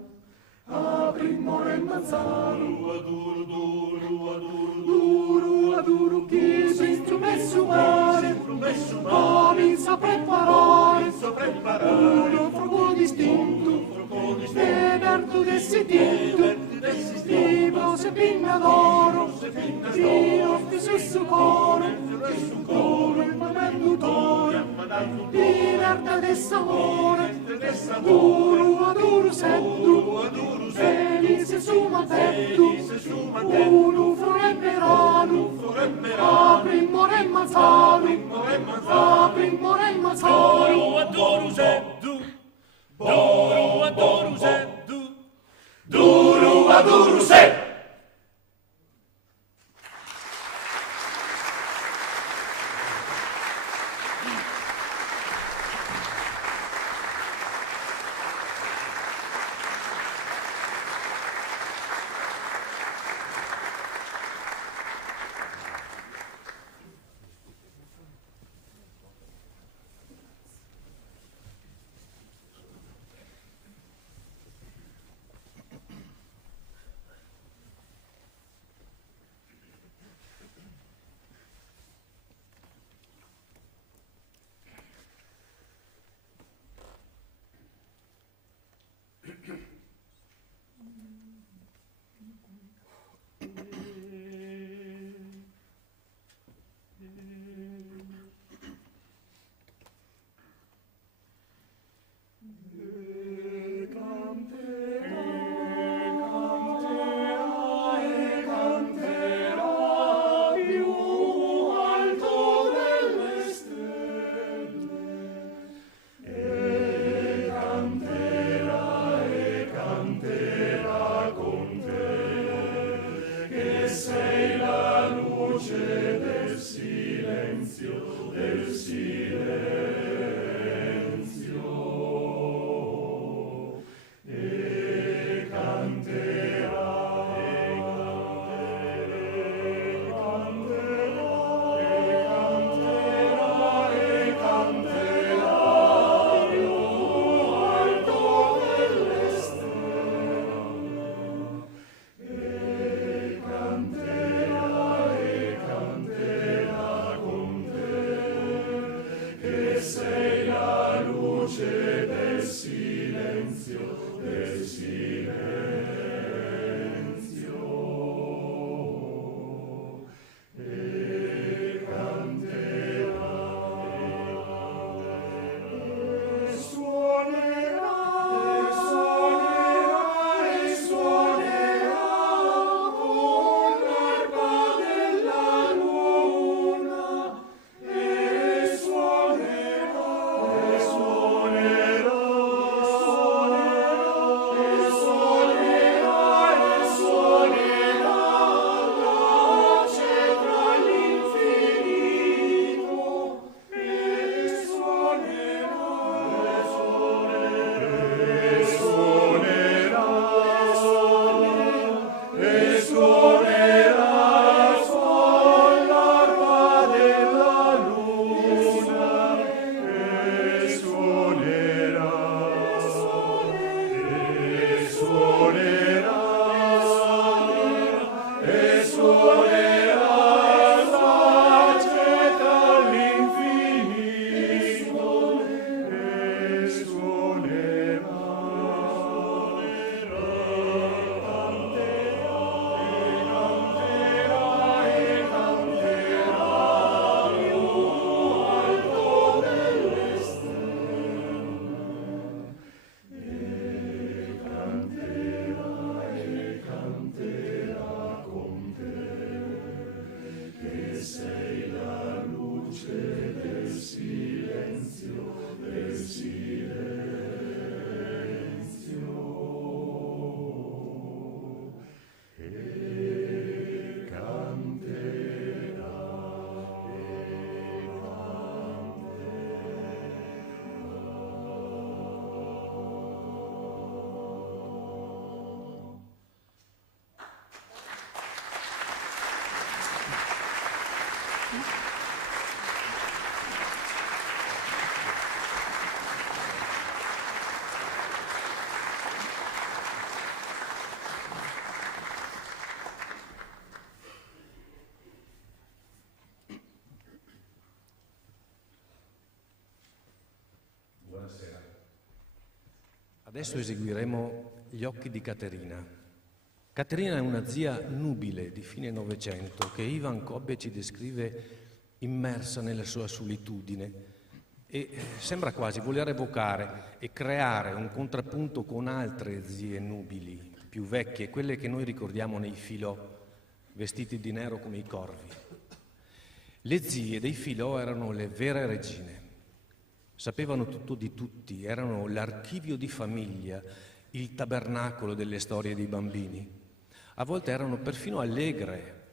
a primore e manzano. Duro a duro chi si instrumesso mare, comincia a preparare, uno fuoco distinto, venerto desse tinto, vivo se pinna d'oro, fino che stesso cuore, come il manandutore, diverta dess'amore, duro a duro seddu, felice su mantellu, uno floreberano, a primore e manzano, a primore e manzano. Duro a duro seddu, duro a duro seddu, Duro a duro seddu. Adesso eseguiremo Gli occhi di Caterina. Caterina è una zia nubile di fine Novecento che Ivan Cobbe ci descrive immersa nella sua solitudine e sembra quasi voler evocare e creare un contrappunto con altre zie nubili, più vecchie, quelle che noi ricordiamo nei Filò, vestiti di nero come i corvi. Le zie dei Filò erano le vere regine. Sapevano tutto di tutti, erano l'archivio di famiglia, il tabernacolo delle storie dei bambini. A volte erano perfino allegre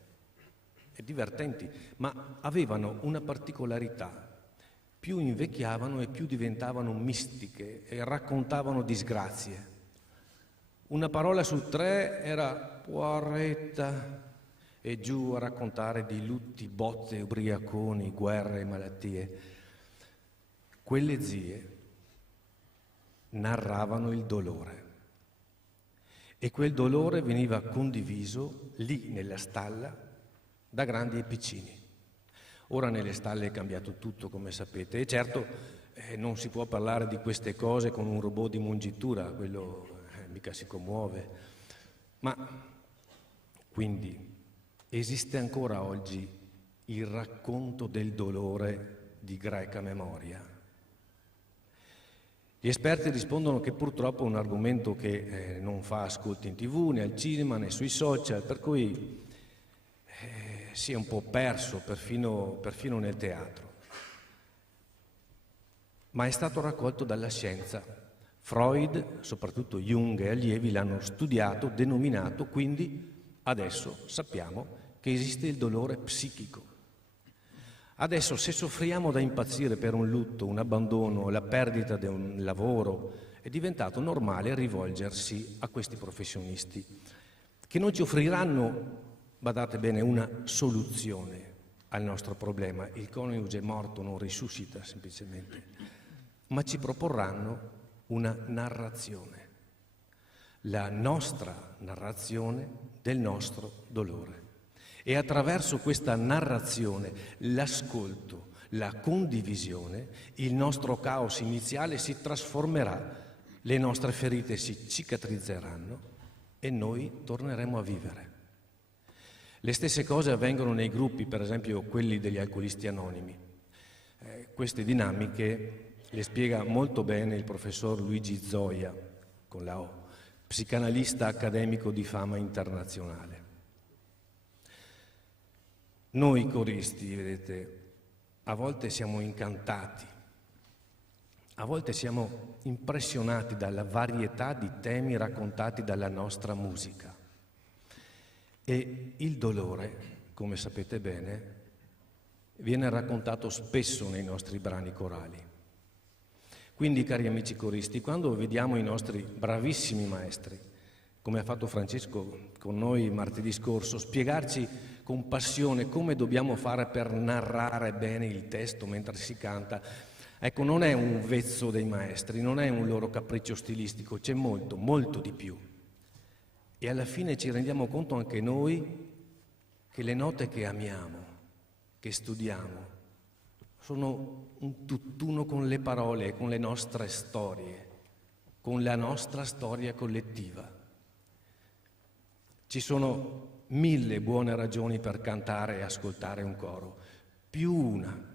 e divertenti, ma avevano una particolarità. Più invecchiavano e più diventavano mistiche e raccontavano disgrazie. Una parola su 3 era poaretta e giù a raccontare di lutti, botte, ubriaconi, guerre e malattie. Quelle zie narravano il dolore e quel dolore veniva condiviso lì nella stalla da grandi e piccini. Ora nelle stalle è cambiato tutto, come sapete, e certo non si può parlare di queste cose con un robot di mungitura, quello mica si commuove. Ma quindi esiste ancora oggi il racconto del dolore di greca memoria? Gli esperti rispondono che purtroppo è un argomento che non fa ascolti in TV, né al cinema, né sui social, per cui si è un po' perso perfino nel teatro. Ma è stato raccolto dalla scienza. Freud, soprattutto Jung e allievi l'hanno studiato, denominato, quindi adesso sappiamo che esiste il dolore psichico. Adesso se soffriamo da impazzire per un lutto, un abbandono, la perdita di un lavoro, è diventato normale rivolgersi a questi professionisti che non ci offriranno, badate bene, una soluzione al nostro problema. Il coniuge morto non risuscita semplicemente, ma ci proporranno una narrazione, la nostra narrazione del nostro dolore. E attraverso questa narrazione, l'ascolto, la condivisione, il nostro caos iniziale si trasformerà, le nostre ferite si cicatrizzeranno e noi torneremo a vivere. Le stesse cose avvengono nei gruppi, per esempio quelli degli alcolisti anonimi. Queste dinamiche le spiega molto bene il professor Luigi Zoia, con la O, psicanalista accademico di fama internazionale. Noi coristi, vedete, a volte siamo incantati, a volte siamo impressionati dalla varietà di temi raccontati dalla nostra musica. E il dolore, come sapete bene, viene raccontato spesso nei nostri brani corali. Quindi, cari amici coristi, quando vediamo i nostri bravissimi maestri, come ha fatto Francesco con noi martedì scorso, spiegarci con passione come dobbiamo fare per narrare bene il testo mentre si canta, ecco, non è un vezzo dei maestri, non è un loro capriccio stilistico, c'è molto, molto di più. E alla fine ci rendiamo conto anche noi che le note che amiamo, che studiamo, sono un tutt'uno con le parole, con le nostre storie, con la nostra storia collettiva. Ci sono 1000 buone ragioni per cantare e ascoltare un coro, più una.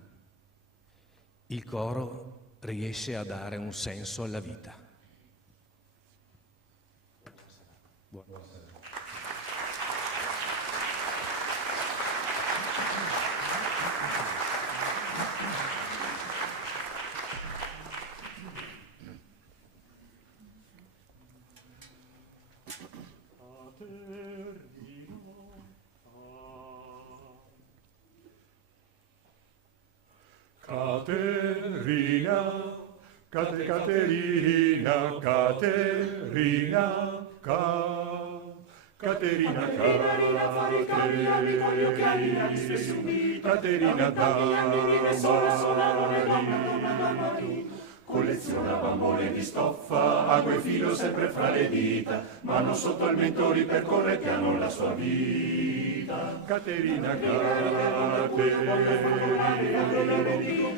Il coro riesce a dare un senso alla vita. Buonasera. Caterina, Caterina, Caterina, Caterina, Caterina, Colleziona bambole di stoffa, ago e filo sempre fra le dita, mano sotto al mento ripercorre piano la sua vita. Caterina,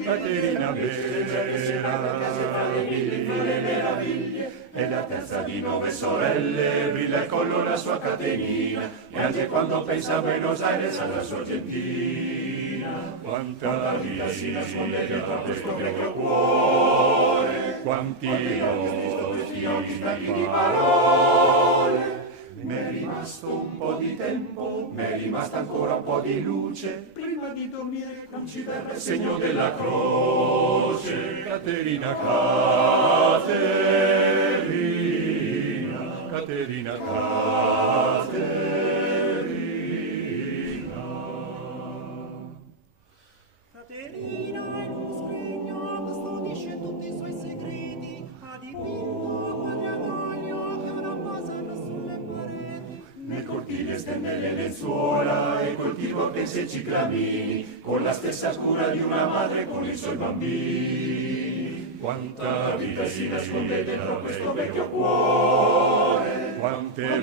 Caterina meraviglie, è la terza di 9 sorelle, brilla al collo la sua catenina, e anche quando pensa a Buenos Aires alla sua Argentina. Quanta vita si nasconde dietro a questo vecchio cuore, quanti occhi di parole. M'è rimasto un po' di tempo, m'è rimasta ancora un po' di luce, prima di dormire non ci verrà il segno della croce. Caterina, Caterina, Caterina, Caterina. Caterina in uno scrigno custodisce tutti i suoi segreti, ha dipinto quadramaglio e una posa sulle pareti. Nel cortile stende le lenzuola e coltiva ortensi e ciclamini, con la stessa cura di una madre con i suoi bambini. Quanta vita si nasconde dentro questo vecchio cuore, quante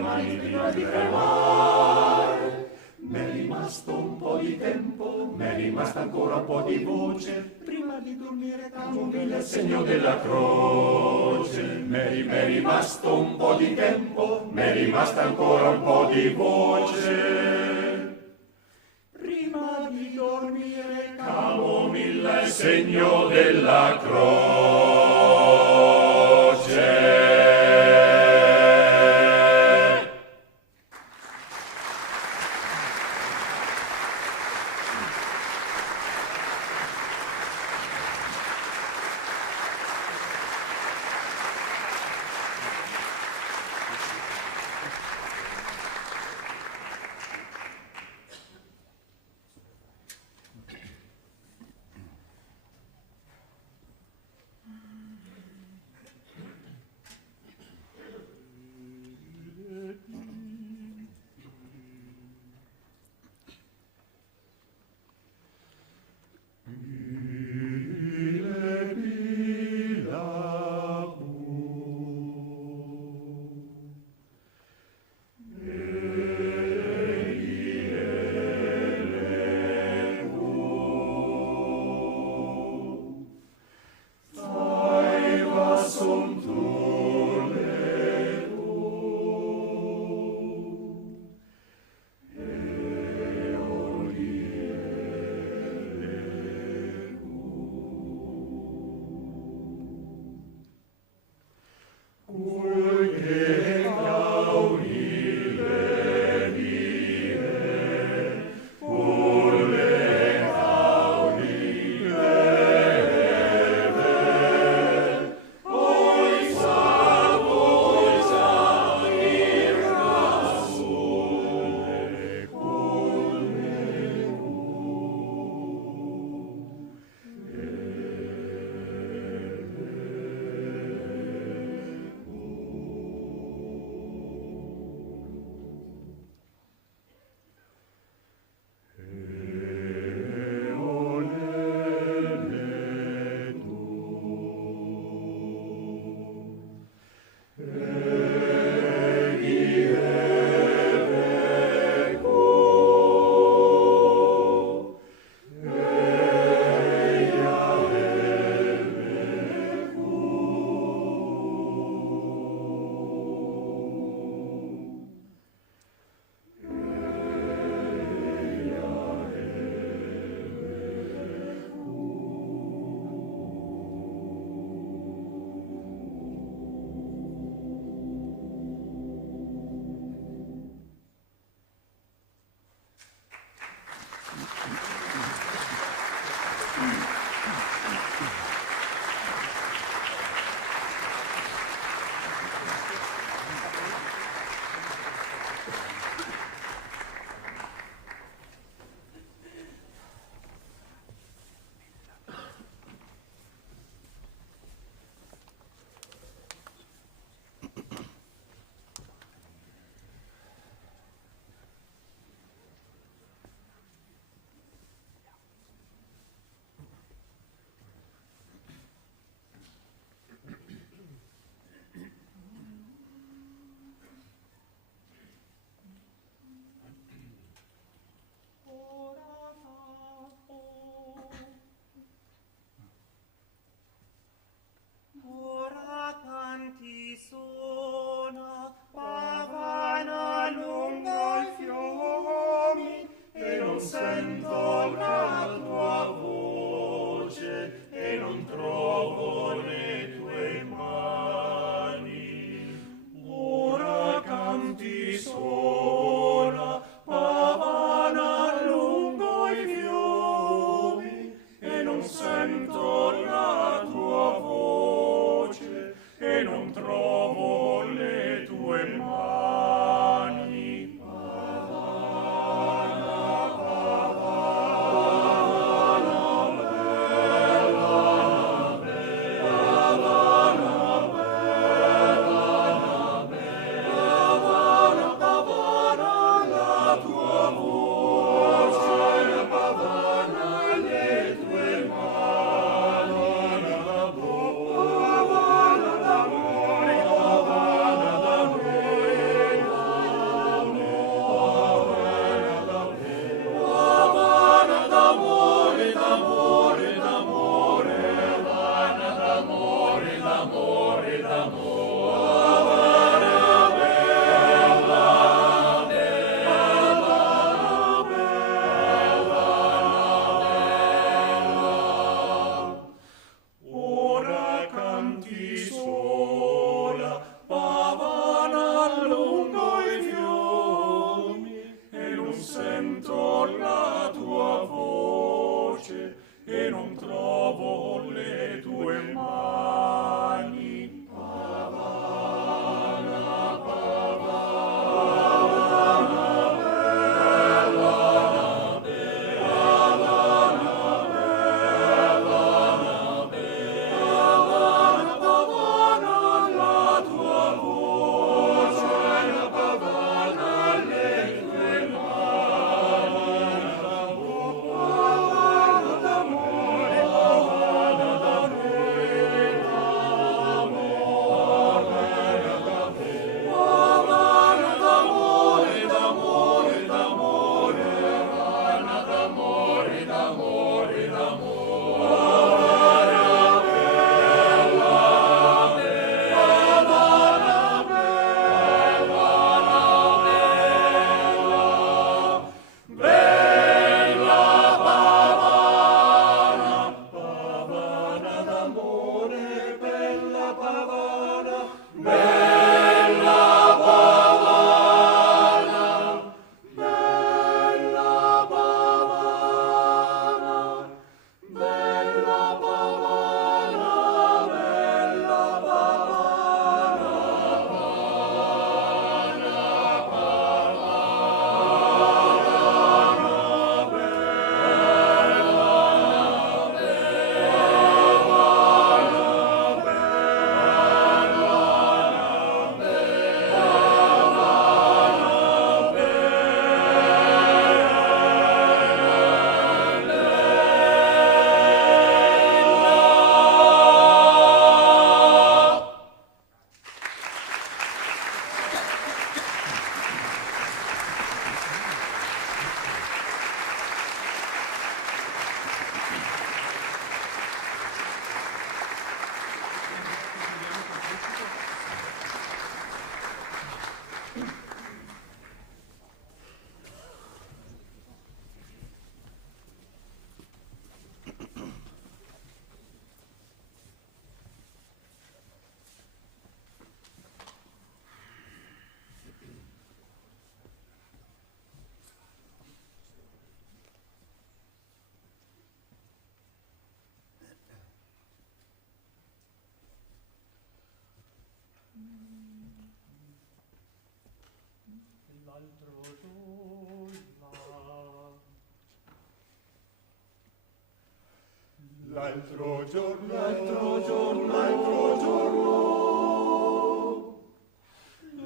mani prima di tremare. M'è rimasto un po' di tempo, m'è rimasta ancora un po' di voce, prima di dormire camomilla il segno della croce. M'è rimasto un po' di tempo, m'è rimasta ancora un po' di voce, prima di dormire camomilla il segno della croce.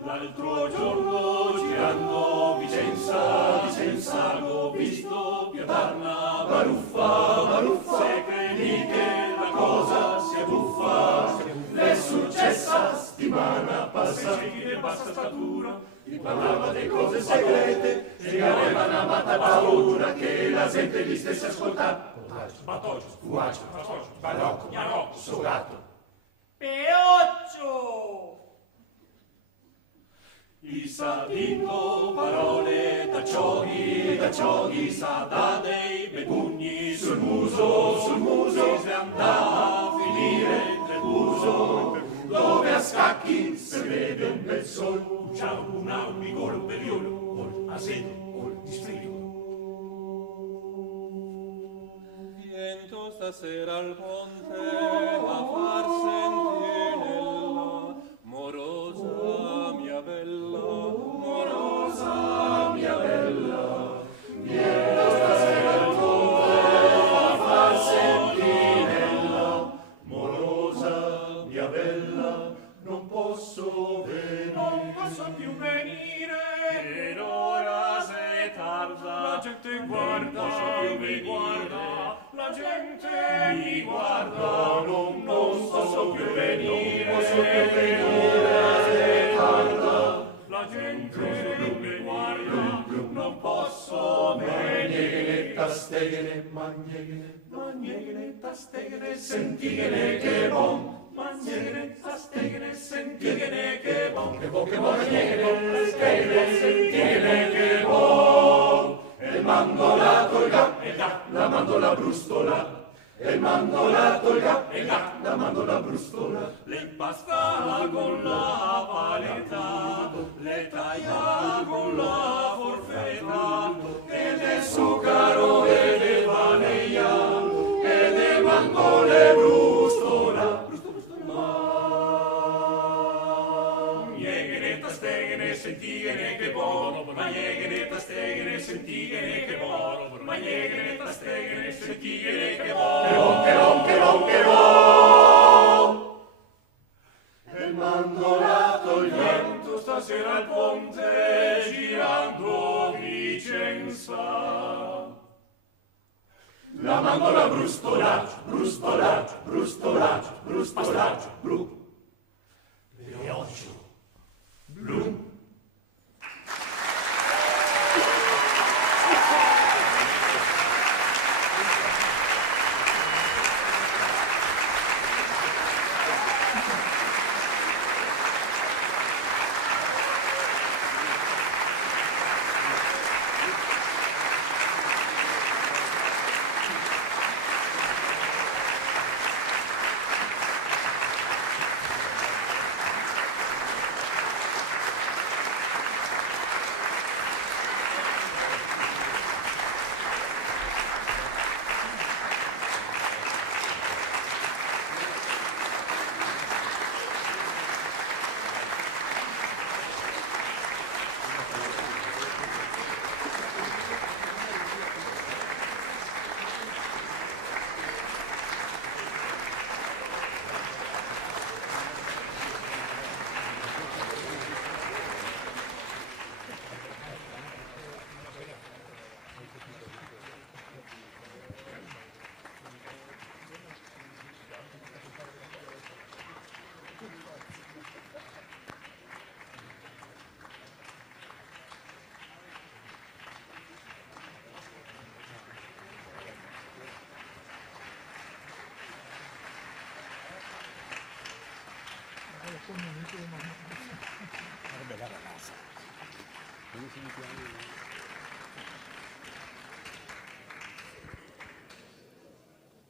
L'altro giorno girando Vicenza l'ho visto piantarla baruffa, se credi che la cosa sia buffa, è successa settimana passa, di bassa statura, gli parlava di cose segrete, e aveva una matta paura che la gente gli stesse ascoltando. Batoccio, fuaccio, balocco, gnanocco, sogato. Peoccio! I sa dico parole da cioghi, sa da dei begugni sul muso, se andava a finire nel muso, dove a scacchi si vede un bel sol, un bigolo, un beriolo, a seno, di spirito. Viento stasera al ponte a far sentire la morosa mia bella. Viento stasera al ponte a far sentire la morosa mia bella. Non posso più venire, Per ora se tarda, la gente guarda, mi guarda, la gente mi guarda, non posso più venire, se tarda, la gente mi guarda, non posso venire, tastegene, magnegene, tastegene, sentigene che bon, magnegene, tastegene, sentigene che bon, magnegene, tastegene, sentigene che bon. E il mandolato il gatto, la mandola brustola, e il mandolato il gatto, la mandola brustola. Le impasta con la paletta, le taglia con la forfetta, e del sucaro e de vaniglia, e de mandole brustola. Magnegene, tastegene, sentigene che buono, magnegene, tastegene, sentigene che buono, magnegene, tastegene, sentigene che buono, che buono. E il mandolato il vento stasera al ponte girando Vicenza. La mandola brustolaccio, bru. Peoccio, blu.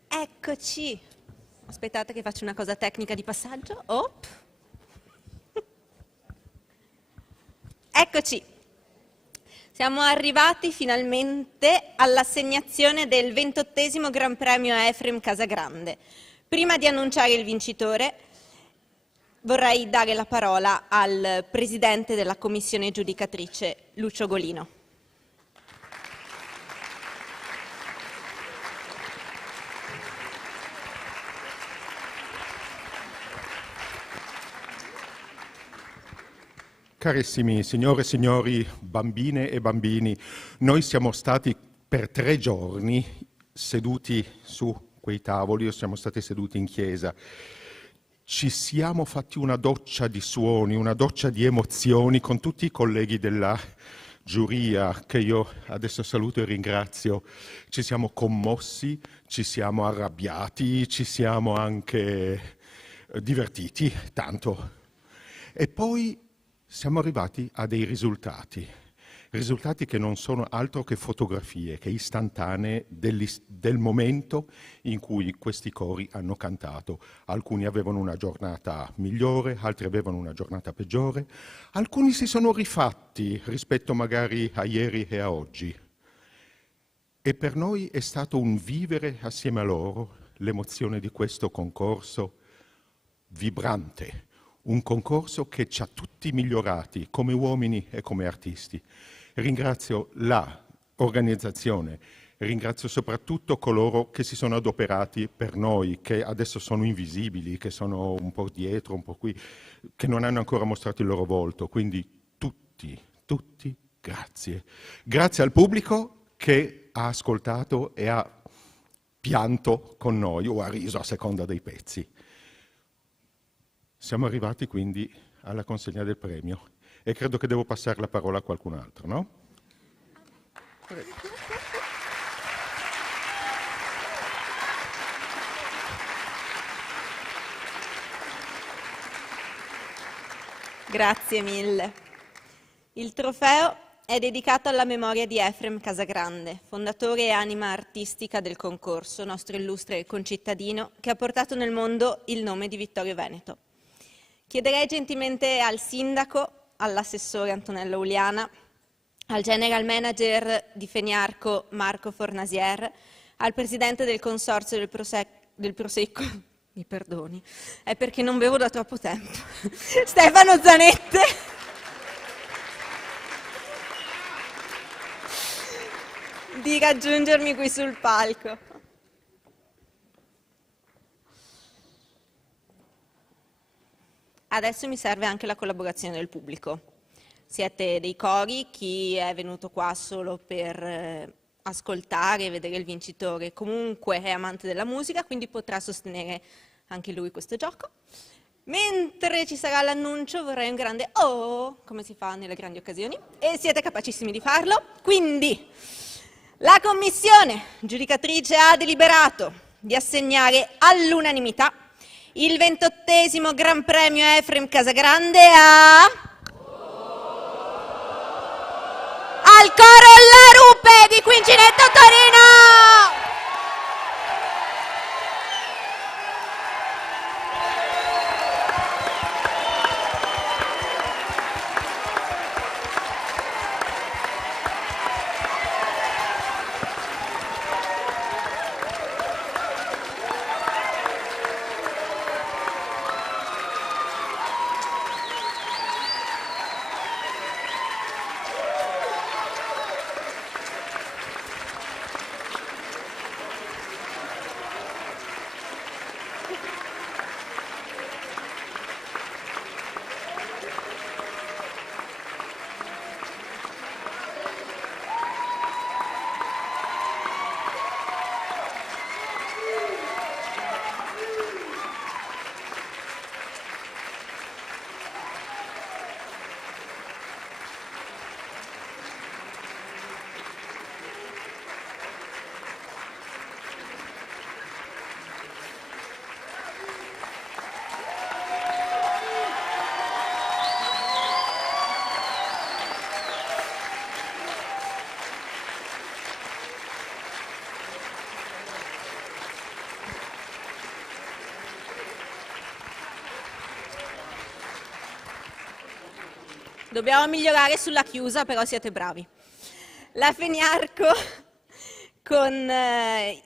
Eccoci. Aspettate che faccio una cosa tecnica di passaggio. Op. Eccoci. Siamo arrivati finalmente all'assegnazione del 28° Gran Premio Efrem Casagrande. Prima di annunciare il vincitore, vorrei dare la parola al presidente della commissione giudicatrice, Lucio Golino. Carissimi signore e signori, bambine e bambini, noi siamo stati per 3 giorni seduti su quei tavoli, o siamo stati seduti in chiesa. Ci siamo fatti una doccia di suoni, una doccia di emozioni con tutti i colleghi della giuria, che io adesso saluto e ringrazio. Ci siamo commossi, ci siamo arrabbiati, ci siamo anche divertiti, tanto. E poi siamo arrivati a dei risultati che non sono altro che fotografie, che istantanee del momento in cui questi cori hanno cantato. Alcuni avevano una giornata migliore, altri avevano una giornata peggiore, alcuni si sono rifatti rispetto magari a ieri e a oggi. E per noi è stato un vivere assieme a loro l'emozione di questo concorso vibrante. Un concorso che ci ha tutti migliorati come uomini e come artisti. Ringrazio l'organizzazione, ringrazio soprattutto coloro che si sono adoperati per noi, che adesso sono invisibili, che sono un po' dietro, un po' qui, che non hanno ancora mostrato il loro volto. Quindi tutti, grazie. Grazie al pubblico che ha ascoltato e ha pianto con noi o ha riso a seconda dei pezzi. Siamo arrivati quindi alla consegna del premio e credo che devo passare la parola a qualcun altro, no? Grazie mille. Il trofeo è dedicato alla memoria di Efrem Casagrande, fondatore e anima artistica del concorso, nostro illustre concittadino, che ha portato nel mondo il nome di Vittorio Veneto. Chiederei gentilmente al sindaco, all'assessore Antonella Uliana, al general manager di Feniarco Marco Fornasier, al presidente del consorzio del Prosecco, mi perdoni, è perché non bevo da troppo tempo, Stefano Zanette, di raggiungermi qui sul palco. Adesso mi serve anche la collaborazione del pubblico. Siete dei cori, chi è venuto qua solo per ascoltare e vedere il vincitore comunque è amante della musica, quindi potrà sostenere anche lui questo gioco. Mentre ci sarà l'annuncio vorrei un grande oh, come si fa nelle grandi occasioni, e siete capacissimi di farlo. Quindi la commissione giudicatrice ha deliberato di assegnare all'unanimità il 28° Gran Premio Efrem Casagrande al coro La Rupe di Quincinetto Torino! Dobbiamo migliorare sulla chiusa, però siete bravi. La Feniarco con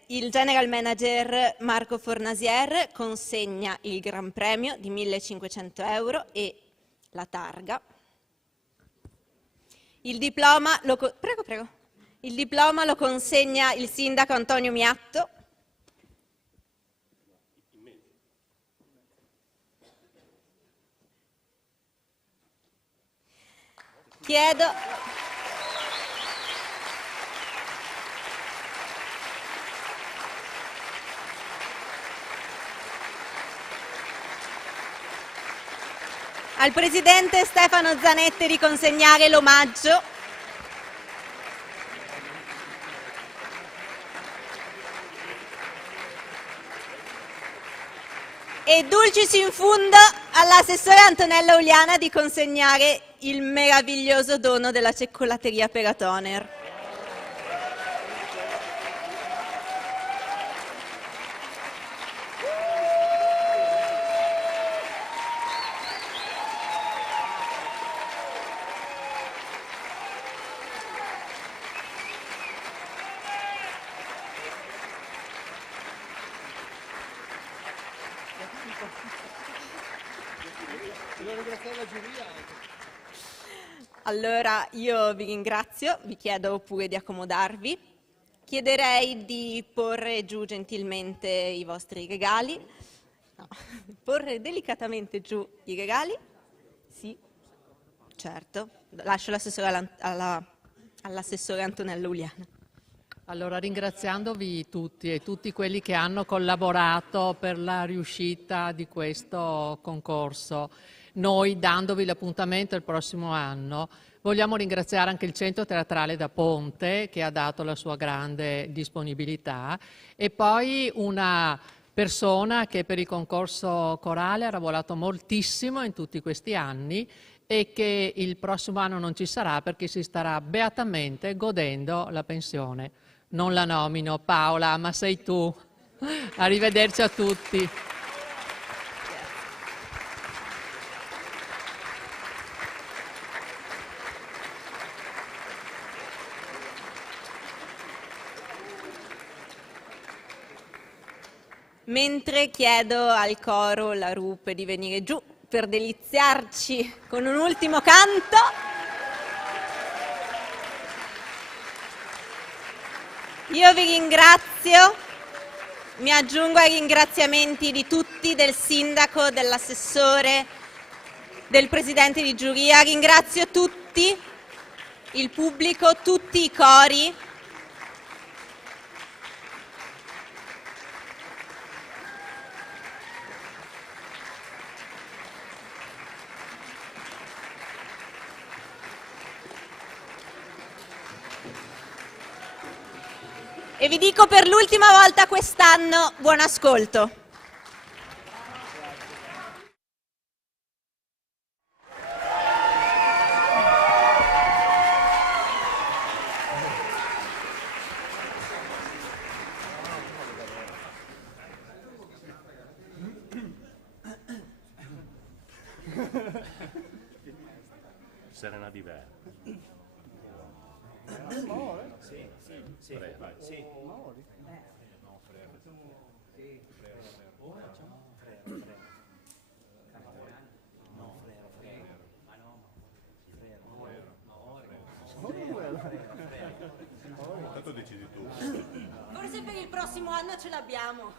il General Manager Marco Fornasier consegna il Gran Premio di 1.500 euro e la targa. Il diploma Il diploma lo consegna il sindaco Antonio Miatto. Chiedo al presidente Stefano Zanetti di consegnare l'omaggio. E dulcis in fundo all'assessore Antonella Uliana di consegnare il meraviglioso dono della cioccolateria Peratoner. Allora io vi ringrazio, vi chiedo pure di accomodarvi. Chiederei di porre giù gentilmente i vostri regali. No, porre delicatamente giù i regali. Sì, certo. Lascio l'assessore all'assessore Antonella Uliana. Allora, ringraziandovi tutti e tutti quelli che hanno collaborato per la riuscita di questo concorso, noi dandovi l'appuntamento il prossimo anno, vogliamo ringraziare anche il Centro Teatrale da Ponte che ha dato la sua grande disponibilità e poi una persona che per il concorso corale ha lavorato moltissimo in tutti questi anni e che il prossimo anno non ci sarà perché si starà beatamente godendo la pensione. Non la nomino, Paola, ma sei tu. Arrivederci a tutti. Mentre chiedo al coro La Rupe di venire giù per deliziarci con un ultimo canto. Io vi ringrazio, mi aggiungo ai ringraziamenti di tutti, del sindaco, dell'assessore, del presidente di giuria. Ringrazio tutti, il pubblico, tutti i cori. E vi dico per l'ultima volta quest'anno buon ascolto. Serena di Ver. Tanto decidi tu. Forse per il prossimo anno ce l'abbiamo.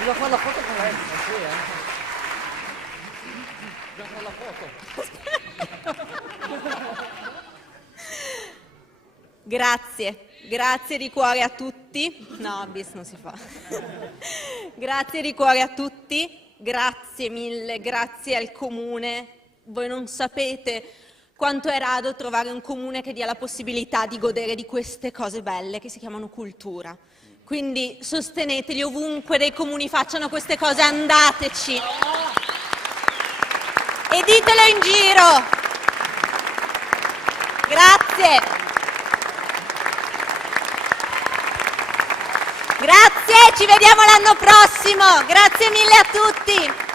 Bisogna fare la foto con lei, sì, Bisogna fare la foto. Grazie di cuore a tutti. No, bis non si fa. Grazie di cuore a tutti, grazie mille, grazie al Comune. Voi non sapete quanto è raro trovare un comune che dia la possibilità di godere di queste cose belle che si chiamano cultura. Quindi sosteneteli ovunque dei comuni facciano queste cose, andateci e ditelo in giro. Grazie. Grazie, ci vediamo l'anno prossimo. Grazie mille a tutti.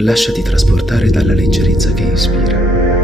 Lasciati trasportare dalla leggerezza che ispira.